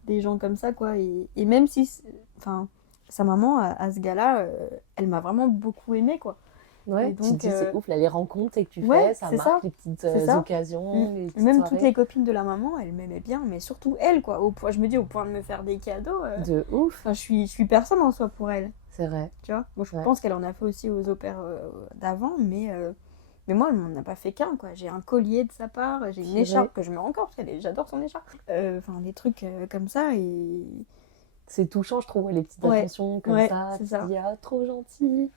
des gens comme ça, quoi. Et même si, enfin, sa maman, à ce gars-là, elle m'a vraiment beaucoup aimée, quoi. Ouais, donc, tu te dis, c'est ouf, là, les rencontres que tu fais, ça marque les petites occasions. Les petites même soirées. toutes les copines de la maman, elles m'aimaient bien, mais surtout elle, quoi. Je me dis, au point de me faire des cadeaux. De ouf. Je suis personne en soi pour elle. C'est vrai. Tu vois, moi, je pense qu'elle en a fait aussi aux opères d'avant, mais moi, elle m'en a pas fait qu'un, quoi. J'ai un collier de sa part, j'ai une écharpe que je mets encore, parce j'adore son écharpe. Enfin, des trucs comme ça, et... C'est touchant, je trouve, les petites attentions comme ça. C'est ça. Il y a trop gentil.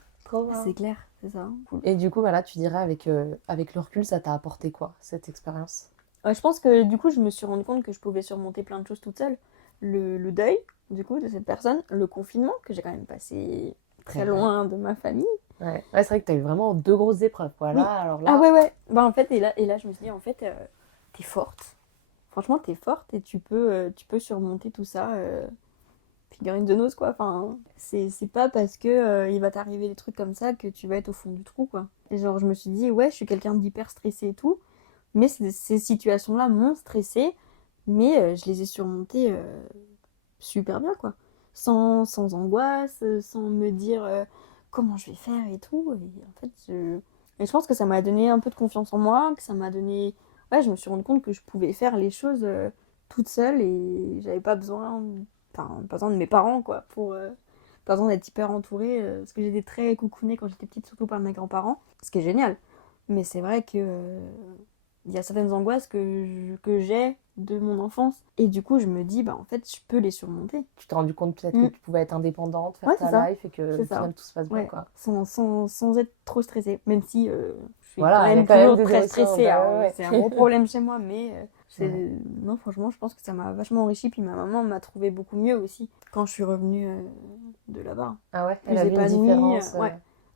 C'est clair, c'est ça. Cool. Et du coup, voilà, tu dirais avec le recul, ça t'a apporté quoi, cette expérience? Je pense que du coup, je me suis rendu compte que je pouvais surmonter plein de choses toute seule. Le deuil, du coup, de cette personne, le confinement, que j'ai quand même passé très loin de ma famille. Ouais, c'est vrai que t'as eu vraiment 2 grosses épreuves, quoi. Là, alors là... Ah ouais. En fait, et là, je me suis dit, en fait, t'es forte. Franchement, t'es forte et tu peux surmonter tout ça. Figurine de noces, quoi. Enfin, c'est pas parce que il va t'arriver des trucs comme ça que tu vas être au fond du trou, quoi. Et genre, je me suis dit, ouais, je suis quelqu'un d'hyper stressé et tout, mais ces situations-là m'ont stressée, mais je les ai surmontées super bien, quoi. Sans angoisse, sans me dire comment je vais faire et tout. Et en fait, je pense que ça m'a donné un peu de confiance en moi, que ça m'a donné... Ouais, je me suis rendu compte que je pouvais faire les choses toute seule et j'avais pas besoin... Enfin, pas besoin de mes parents, quoi, pas besoin d'être hyper entourée, parce que j'étais très coucounée quand j'étais petite, surtout par mes grands-parents, ce qui est génial. Mais c'est vrai que il y a certaines angoisses que j'ai de mon enfance, et du coup, je me dis, en fait, je peux les surmonter. Tu t'es rendu compte peut-être que tu pouvais être indépendante, faire ta life, et que finalement, tout se passe bien, quoi. Sans être trop stressée, même si je suis quand même toujours très stressée, c'est un gros problème chez moi, mais... Non, franchement, je pense que ça m'a vachement enrichi. Puis ma maman m'a trouvé beaucoup mieux aussi quand je suis revenue de là-bas. Ah ouais, elle a vu une différence.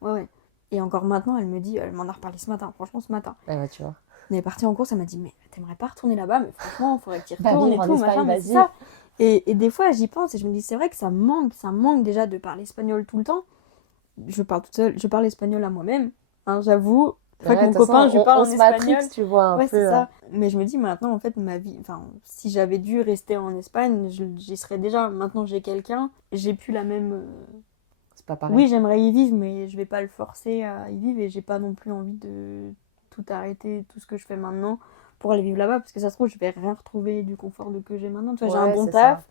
Ouais. Et encore maintenant, elle me dit, elle m'en a reparlé ce matin, franchement ce matin. Ah ouais, tu vois. On est parti en course, elle m'a dit mais t'aimerais pas retourner là-bas, mais franchement, faudrait que tu y Bah, retournes et vivre en tout, Espagne, machin, mais c'est vas-y. ça. Et des fois, j'y pense et je me dis, c'est vrai que ça manque déjà de parler espagnol tout le temps. Je parle toute seule, je parle espagnol à moi-même, hein, j'avoue. Enfin, avec Ouais, mon de toute copain, façon, je lui parle on en se espagnol. matrix, tu vois, un Ouais, peu. c'est ça. Mais je me dis maintenant, en fait, ma vie, enfin, si j'avais dû rester en Espagne, j'y serais déjà. Maintenant que j'ai quelqu'un, j'ai plus la même. C'est pas pareil. Oui, j'aimerais y vivre, mais je vais pas le forcer à y vivre et j'ai pas non plus envie de tout arrêter, tout ce que je fais maintenant pour aller vivre là-bas parce que ça se trouve, je vais rien retrouver du confort que j'ai maintenant. Tu vois, j'ai un Ouais, bon c'est ça. taf,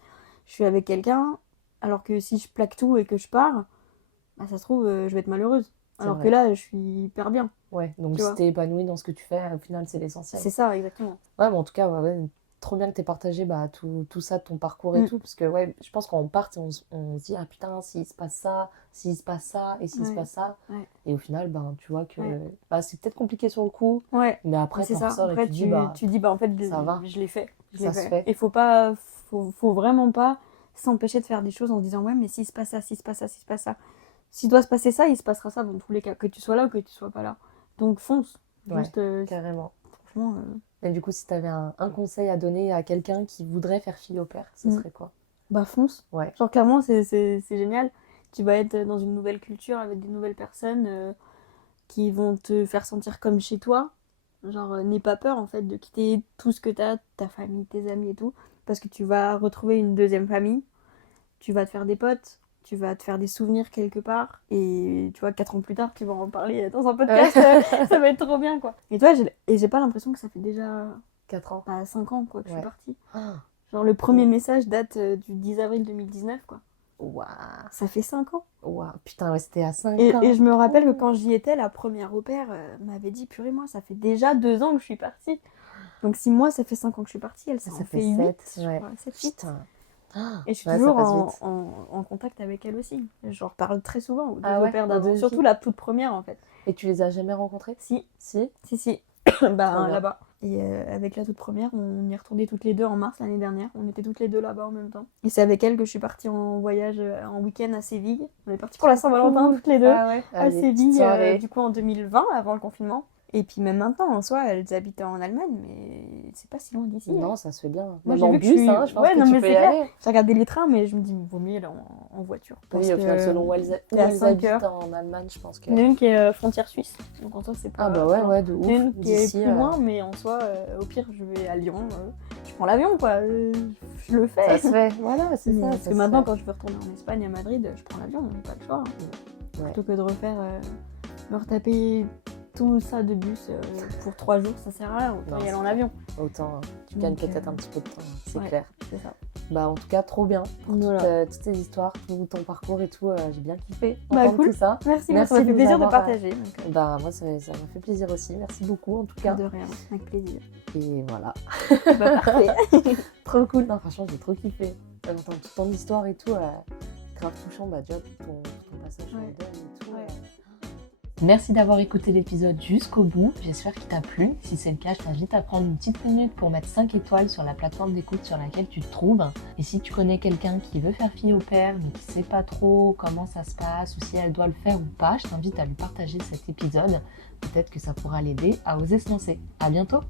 je suis avec quelqu'un, alors que si je plaque tout et que je pars, bah, ça se trouve, je vais être malheureuse. C'est Alors que vrai. là, je suis hyper bien. Ouais, donc Tu si vois. t'es épanoui dans ce que tu fais, au final, c'est l'essentiel. C'est ça, exactement. Ouais, mais en tout cas, ouais, trop bien que t'aies partagé bah, tout ça, ton parcours et Mm. tout. Parce que, ouais, je pense qu'on part et on se dit, ah putain, s'il se passe ça, s'il se passe ça, et s'il se Ouais. passe ça. Ouais. Et au final, ben, tu vois que Ouais. bah, c'est peut-être compliqué sur le coup, Ouais, mais après, c'est t'en ça. ressors et Après, tu te dis, bah, tu dis, bah en fait, ça va, je l'ai fait. Je ça l'ai se fait. fait. Et faut vraiment pas s'empêcher de faire des choses en se disant, ouais, mais s'il se passe ça, s'il se passe ça, s'il se passe ça. S'il doit se passer ça, il se passera ça dans tous les cas, que tu sois là ou que tu sois pas là. Donc fonce. Ouais, Juste, carrément. franchement. Et du coup, si t'avais un conseil à donner à quelqu'un qui voudrait faire fille au père, ce Mm. serait quoi? Bah fonce. Ouais. Genre clairement c'est génial. Tu vas être dans une nouvelle culture avec des nouvelles personnes qui vont te faire sentir comme chez toi. Genre n'aie pas peur en fait de quitter tout ce que t'as, ta famille, tes amis et tout. Parce que tu vas retrouver une deuxième famille. Tu vas te faire des potes. Tu vas te faire des souvenirs quelque part. Et tu vois, 4 ans plus tard, tu vas en parler dans un podcast. Ça va être trop bien quoi. Et toi, j'ai pas l'impression que ça fait déjà 4 ans. 5 ans quoi, que je suis Ouais. partie. Ah, Genre le premier message date du 10 avril 2019 quoi. ouah, Ça fait 5 ans. ouah, putain, ouais, c'était à 5 ans. Et je me rappelle que quand j'y étais, la première au pair m'avait dit purée, moi, ça fait déjà 2 ans que je suis partie. Donc si moi, ça fait 5 ans que je suis partie, elle, ça en fait 8. 7, ouais. 7, 8. Putain. Ah, Et je suis ouais, ça toujours passe vite. en contact avec elle aussi. Je reparle très souvent aux deux Ah au ouais, pair aux d'avant. deux Surtout filles. la toute première en fait. Et tu les as jamais rencontrées? Si, Si. si. Trop Bah bien. là-bas. Et avec la toute première, on y est retournées toutes les deux en mars l'année dernière. On était toutes les deux là-bas en même temps. Et c'est avec elle que je suis partie en voyage, en week-end à Séville. On est partis pour la Saint-Valentin Cool. toutes les deux. Ah ouais. À Allez, petite Séville, soirée. du coup en 2020, avant le confinement. Et puis même maintenant, en soi, elles habitent en Allemagne, mais c'est pas si loin d'ici. Non, hein. ça se fait bien. Moi, Même j'ai en vu que bus, je suis... hein, je pense Ouais, que non, tu mais peux c'est y clair. aller. J'ai regardé les trains, mais je me dis, vaut mieux aller en voiture. Parce Oui, au final, que selon où elles t'es à 5 habitent heures. en Allemagne, je pense que. Il y en a une qui est frontière suisse, donc en soi, c'est pas... Ah bah ouais, loin. ouais, de Il ouf. y en a une qui est D'ici, plus loin, mais en soi, au pire, je vais à Lyon. Je prends l'avion, quoi. Je le fais. ça se fait. Voilà, c'est Mais ça. parce ça que se maintenant, fait. quand je veux retourner en Espagne, à Madrid, je prends l'avion, j'ai pas le choix. Ouais. Plutôt que de refaire, me retaper tout ça de bus pour 3 jours, ça sert à rien. Autant Non, y aller c'est en clair. avion. Autant, tu gagnes Donc, peut-être un petit peu de temps, c'est ouais. clair. C'est ça. Bah en tout cas, trop bien. Voilà. Toutes tes histoires, tout ton parcours et tout, j'ai bien kiffé Bah, entendre cool. tout ça. Merci, Merci ça m'a de fait nous plaisir de avoir, partager. Donc, Bah moi, ça m'a fait plaisir aussi. Merci beaucoup en tout cas. de rien, avec plaisir. Et voilà. Bah, parfait. Trop cool. Non, franchement, j'ai trop kiffé. D'entendre toute ton histoire et tout, grave touchant, bah déjà ton passage sur Ouais. le deuil et tout. Ouais. Merci d'avoir écouté l'épisode jusqu'au bout, j'espère qu'il t'a plu. Si c'est le cas, je t'invite à prendre une petite minute pour mettre 5 étoiles sur la plateforme d'écoute sur laquelle tu te trouves. Et si tu connais quelqu'un qui veut faire fille au père, mais qui sait pas trop comment ça se passe, ou si elle doit le faire ou pas, je t'invite à lui partager cet épisode. Peut-être que ça pourra l'aider à oser se lancer. À bientôt!